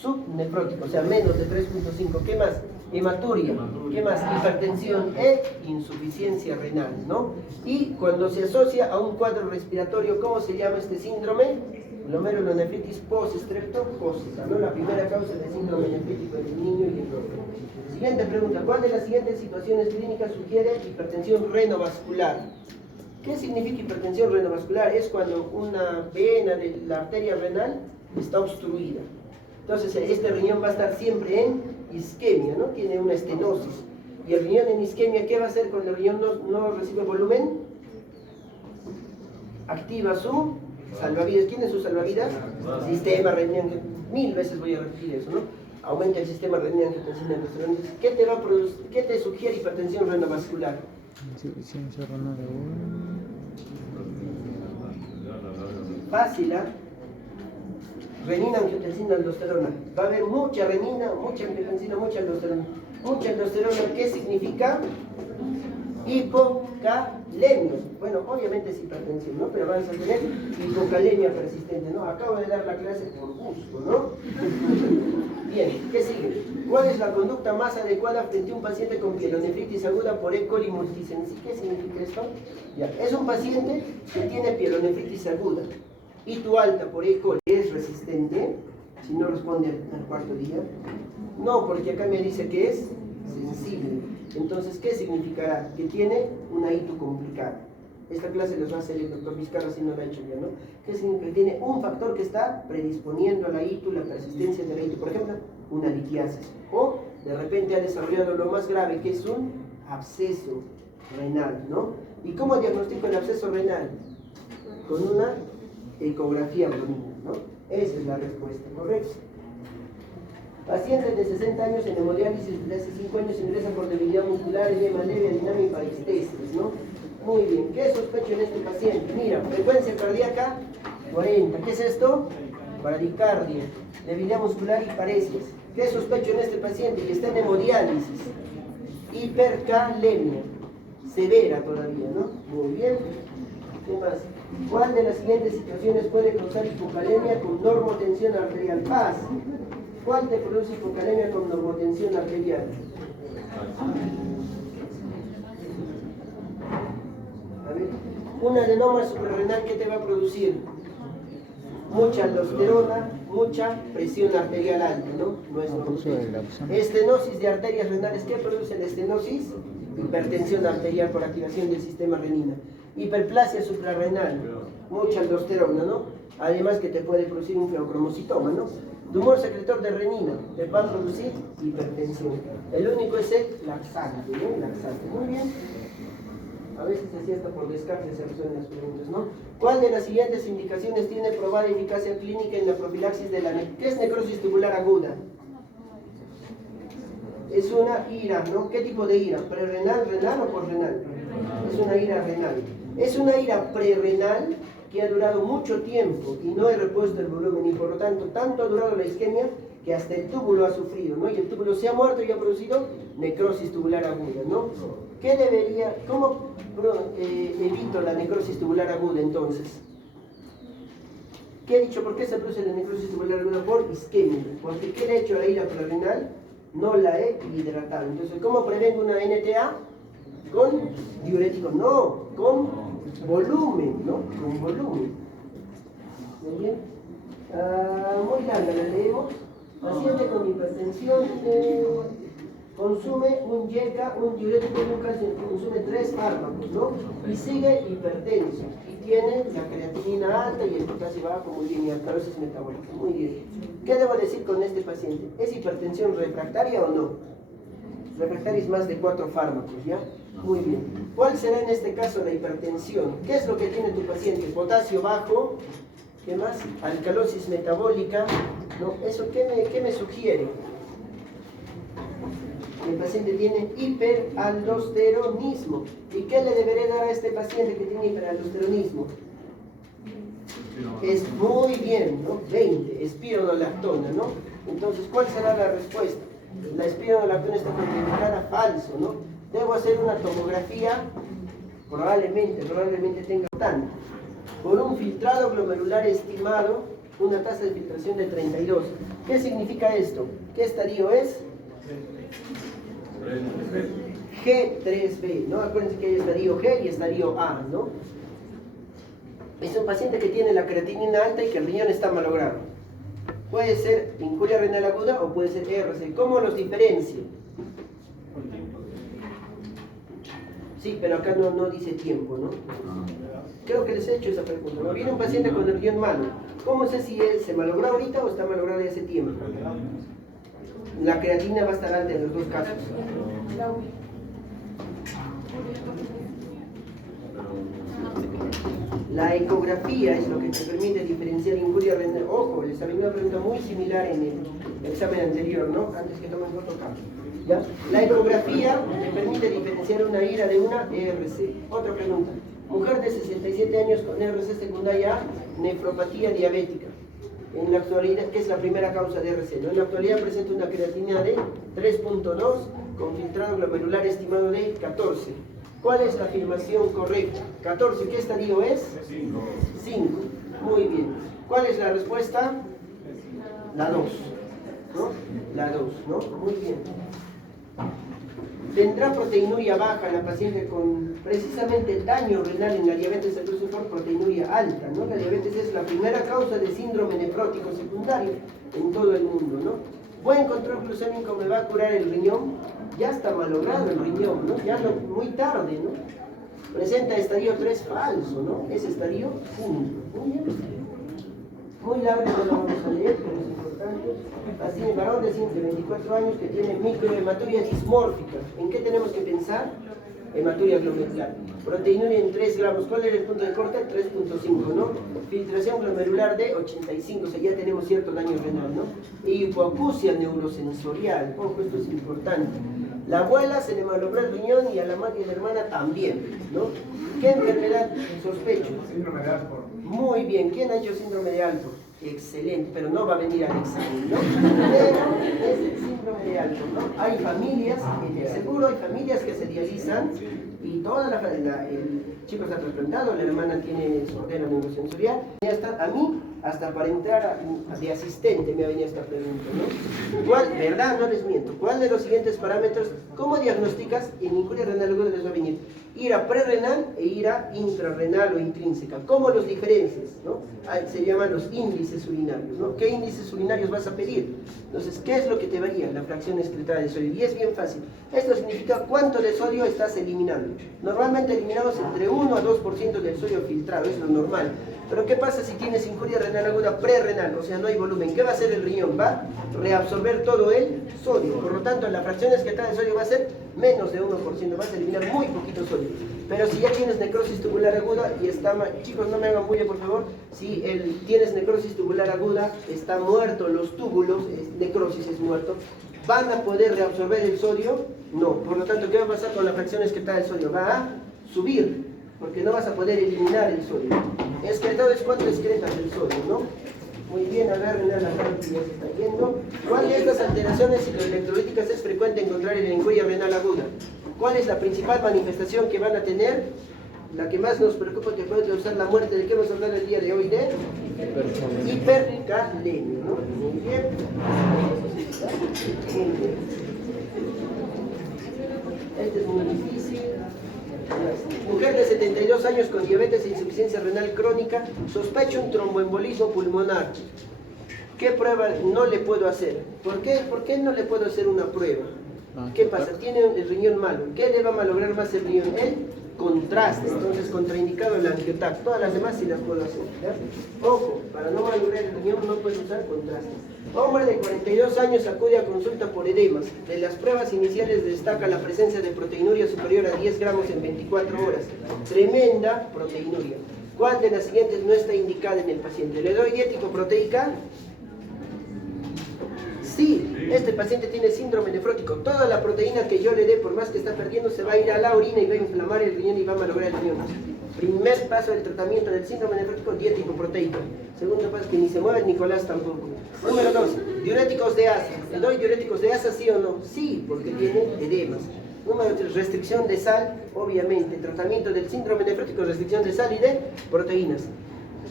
subnefrótica, o sea, menos de 3.5. ¿Qué más? Hematuria. ¿Qué más? Hipertensión e insuficiencia renal, ¿no? Y cuando se asocia a un cuadro respiratorio, ¿cómo se llama este síndrome? Glomerulonefritis post-streptocócica, ¿no? La primera causa del síndrome nefrítico del niño y el adulto. Siguiente pregunta. ¿Cuál de las siguientes situaciones clínicas sugiere hipertensión renovascular? ¿Qué significa hipertensión renovascular? Es cuando una vena de la arteria renal está obstruida. Entonces, este riñón va a estar siempre en isquemia, ¿no? Tiene una estenosis. Y el riñón en isquemia, ¿qué va a hacer cuando el riñón no recibe volumen? Activa su salvavidas. ¿Quién es su salvavidas? Sistema renina. 1000 veces voy a repetir eso, ¿no? Aumenta el sistema renina-angiotensina. ¿Qué te va a producir? ¿Qué te sugiere hipertensión renovascular? Insuficiencia renal aguda. Fácil, ¿ah? Renina, angiotensina, aldosterona. Va a haber mucha renina, mucha angiotensina, mucha aldosterona. Mucha aldosterona, ¿qué significa? Hipocalemia. Bueno, obviamente es hipertensión, ¿no? Pero vas a tener hipocalemia persistente, ¿no? Acabo de dar la clase por gusto, ¿no? Bien, ¿qué sigue? ¿Cuál es la conducta más adecuada frente a un paciente con pielonefritis aguda por E. coli multisensi? ¿Qué significa esto? Ya, es un paciente que tiene pielonefritis aguda. y tu alta por E. coli es resistente, si no responde al cuarto día. No, porque acá me dice que es sensible. Entonces, ¿qué significará? Que tiene una ITU complicada. Esta clase les va a hacer el doctor Vizcarra si no la ha hecho ya, ¿no? ¿Qué significa? Que tiene un factor que está predisponiendo a la ITU, la persistencia de la ITU. Por ejemplo, una litiasis. O de repente ha desarrollado lo más grave, que es un absceso renal, ¿no? ¿Y cómo diagnostico el absceso renal? Con una ecografía abdominal, ¿no? Esa es la respuesta correcta. Pacientes de 60 años en hemodiálisis desde hace 5 años ingresan por debilidad muscular, edema leve, anemia y parestésis, ¿no? Muy bien, ¿qué sospecho en este paciente? Mira, frecuencia cardíaca 40. ¿Qué es esto? Bradicardia, debilidad muscular y paresis. ¿Qué sospecho en este paciente? Que está en hemodiálisis. Hipercalemia, severa todavía, ¿no? Muy bien. ¿Qué más? ¿Cuál de las siguientes situaciones puede causar hipocalemia con normotensión arterial? Paz. ¿Cuál te produce hipocalemia con normotensión arterial? A ver, un adenoma suprarrenal, ¿qué te va a producir? Mucha aldosterona, mucha presión arterial alta, ¿no? No es normal. Estenosis de arterias renales, ¿qué produce la estenosis? Hipertensión arterial por activación del sistema renina. Hiperplasia suprarrenal, mucha aldosterona, ¿no? Además que te puede producir un feocromocitoma, ¿no? Tumor secretor de renina, te va a producir hipertensión. El único es el laxante, ¿no? Laxante. Muy bien. A veces así hasta por descarte se resuelven las preguntas, ¿no? ¿Cuál de las siguientes indicaciones tiene probada eficacia clínica en la profilaxis de la ¿qué es necrosis tubular aguda? Es una IRA, ¿no? ¿Qué tipo de IRA? ¿Prerrenal, renal o posrenal? Es una IRA renal. Es una IRA prerrenal que ha durado mucho tiempo y no he repuesto el volumen y por lo tanto ha durado la isquemia que hasta el túbulo ha sufrido, ¿no? Y el túbulo se ha muerto y ha producido necrosis tubular aguda, ¿no? ¿Cómo evito la necrosis tubular aguda entonces? ¿Qué he dicho? ¿Por qué se produce la necrosis tubular aguda? Por isquemia. Porque ¿qué le he hecho a la ira prerrenal? No la he hidratado. Entonces, ¿cómo prevengo una NTA? Con diuréticos, no, con volumen, ¿no? Con volumen. Muy bien. Muy larga, la leemos. Paciente con hipertensión consume un YECA, un diurético y un calcio, consume 3 fármacos, ¿no? Y sigue hipertenso. Y tiene la creatinina alta y el potasio bajo, muy bien, y alcalosis metabólica. Muy bien. ¿Qué debo decir con este paciente? ¿Es hipertensión refractaria o no? Refractaria es más de 4 fármacos, ¿ya? Muy bien. ¿Cuál será en este caso la hipertensión? ¿Qué es lo que tiene tu paciente? Potasio bajo, ¿qué más? Alcalosis metabólica, ¿no? ¿Eso qué me sugiere? El paciente tiene hiperaldosteronismo. ¿Y qué le deberé dar a este paciente que tiene hiperaldosteronismo? Es muy bien, ¿no? 20, espironolactona, ¿no? Entonces, ¿cuál será la respuesta? La espironolactona está contraindicada, falso, ¿no? Debo hacer una tomografía, probablemente tenga tanto. Por un filtrado glomerular estimado, una tasa de filtración de 32. ¿Qué significa esto? ¿Qué estadio es? G3B, ¿no? Acuérdense que hay estadio G y estadio A, ¿no? Es un paciente que tiene la creatinina alta y que el riñón está malogrado. Puede ser injuria renal aguda o puede ser RC. ¿Cómo los diferencio? Sí, pero acá no dice tiempo, ¿no? Creo que les he hecho esa pregunta, ¿no? Viene un paciente con el riñón malo. ¿Cómo sé si se malogró ahorita o está malogrado de hace tiempo? La creatina va a estar alta en los dos casos. La ecografía es lo que te permite diferenciar injuria renal. Ojo, les había una pregunta muy similar en el examen anterior, ¿no? Antes que tomen otro caso. ¿Ya? La ecografía te permite diferenciar una IRA de una ERC. Otra pregunta. Mujer de 67 años con ERC secundaria A, nefropatía diabética. En la actualidad, ¿qué es la primera causa de ERC? ¿No? En la actualidad presenta una creatinina de 3.2 con filtrado glomerular estimado de 14. ¿Cuál es la afirmación correcta? 14, ¿qué estadio es? 5. Muy bien. ¿Cuál es la respuesta? La 2. ¿No? La 2, ¿no? Muy bien. Tendrá proteinuria baja la paciente con precisamente daño renal en la diabetes se produce por proteinuria insulinometría alta, ¿no? La diabetes es la primera causa de síndrome nefrótico secundario en todo el mundo, ¿no? Buen control glucémico me va a curar el riñón, ya está malogrado el riñón, ¿no? Ya muy tarde, ¿no? Presenta estadio 3 falso, ¿no? Es estadio 5. Muy bien. Muy largo, no lo vamos a leer, pero es importante. Así, el varón de 24 años que tiene microhematuria dismórfica. ¿En qué tenemos que pensar? Hematuria glomerular. Proteinuria en 3 gramos. ¿Cuál era el punto de corte? 3.5, ¿no? Filtración glomerular de 85, o sea, ya tenemos cierto daño renal, ¿no? Y hipoacusia neurosensorial. Ojo, esto es importante. La abuela se le malogró el riñón y a la madre y a la hermana también, ¿no? ¿Qué enfermedad sospecho? Síndrome de Alport. Muy bien. ¿Quién ha hecho síndrome de Alport? Excelente, pero no va a venir al examen, ¿no? Pero es el síndrome de Alport, ¿no? Hay familias, seguro hay familias que se dializan y toda el chico está trasplantado, la hermana tiene sordera neurosensorial. Y hasta a mí, hasta para entrar de asistente me ha venido esta pregunta, ¿no? ¿Cuál, verdad, no les miento, cuál de los siguientes parámetros, cómo diagnosticas en injuria renal aguda les va a venir? Ira prerrenal e ira intrarrenal o intrínseca. ¿Cómo los diferencias? ¿No? Se llaman los índices urinarios, ¿no? ¿Qué índices urinarios vas a pedir? Entonces, ¿qué es lo que te varía? La fracción excretada de sodio. Y es bien fácil. Esto significa cuánto de sodio estás eliminando. Normalmente eliminamos entre 1 a 2% del sodio filtrado, es lo normal. Pero ¿qué pasa si tienes injuria renal aguda prerrenal? O sea, no hay volumen. ¿Qué va a hacer el riñón? Va a reabsorber todo el sodio. Por lo tanto, la fracción excretada de sodio va a ser menos de 1%. Vas a eliminar muy poquito sodio. Pero si ya tienes necrosis tubular aguda y está... Chicos, no me hagan bulla, por favor. Si tienes necrosis tubular aguda, está muerto los túbulos, necrosis es muerto, ¿van a poder reabsorber el sodio? No. Por lo tanto, ¿qué va a pasar con la fracción excretada del sodio? Va a subir, porque no vas a poder eliminar el sodio. Excretado es cuánto excretas el sodio, ¿no? Muy bien, agarren a la mano que ya se está yendo. ¿Cuál de estas alteraciones cicloelectrolíticas es frecuente encontrar en la injuria renal aguda? ¿Cuál es la principal manifestación que van a tener? La que más nos preocupa que puede causar la muerte. ¿De qué vamos a hablar el día de hoy? De hipercalemia, ¿no? Muy bien. Este es muy difícil. Mujer de 72 años con diabetes e insuficiencia renal crónica, sospecha un tromboembolismo pulmonar. ¿Qué prueba no le puedo hacer? ¿Por qué no le puedo hacer una prueba? ¿Qué pasa? Tiene el riñón malo. ¿Qué le va a malograr más el riñón? El contraste. Entonces, contraindicado el angiotac. Todas las demás sí las puedo hacer, ¿ya? Ojo, para no malograr el riñón no puedo usar contrastes. Hombre de 42 años acude a consulta por edemas. De las pruebas iniciales destaca la presencia de proteinuria superior a 10 gramos en 24 horas. Tremenda proteinuria. ¿Cuál de las siguientes no está indicada en el paciente? ¿Le doy diético proteica? Sí, este paciente tiene síndrome nefrótico. Toda la proteína que yo le dé, por más que está perdiendo, se va a ir a la orina y va a inflamar el riñón y va a malograr el riñón. Primer paso del tratamiento del síndrome nefrótico, diético proteico. Segundo paso, que ni se mueve Nicolás tampoco. Número 2, diuréticos de asa. ¿Le doy diuréticos de asa, sí o no? Sí, porque tiene edemas. Número 3, restricción de sal, obviamente. Tratamiento del síndrome nefrótico, restricción de sal y de proteínas.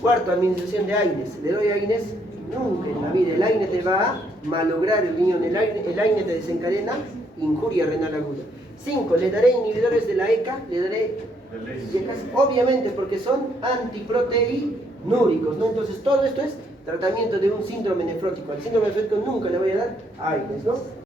Cuarto, administración de AINES. ¿Le doy AINES? Nunca en la vida. El AINE te va a malograr el riñón. El AINE te desencadena injuria renal aguda. 5. Le daré inhibidores de la ECA. Le daré obviamente porque son antiproteinúricos, ¿no? Entonces todo esto es tratamiento de un síndrome nefrótico. Al síndrome nefrótico nunca le voy a dar AINES, ¿no?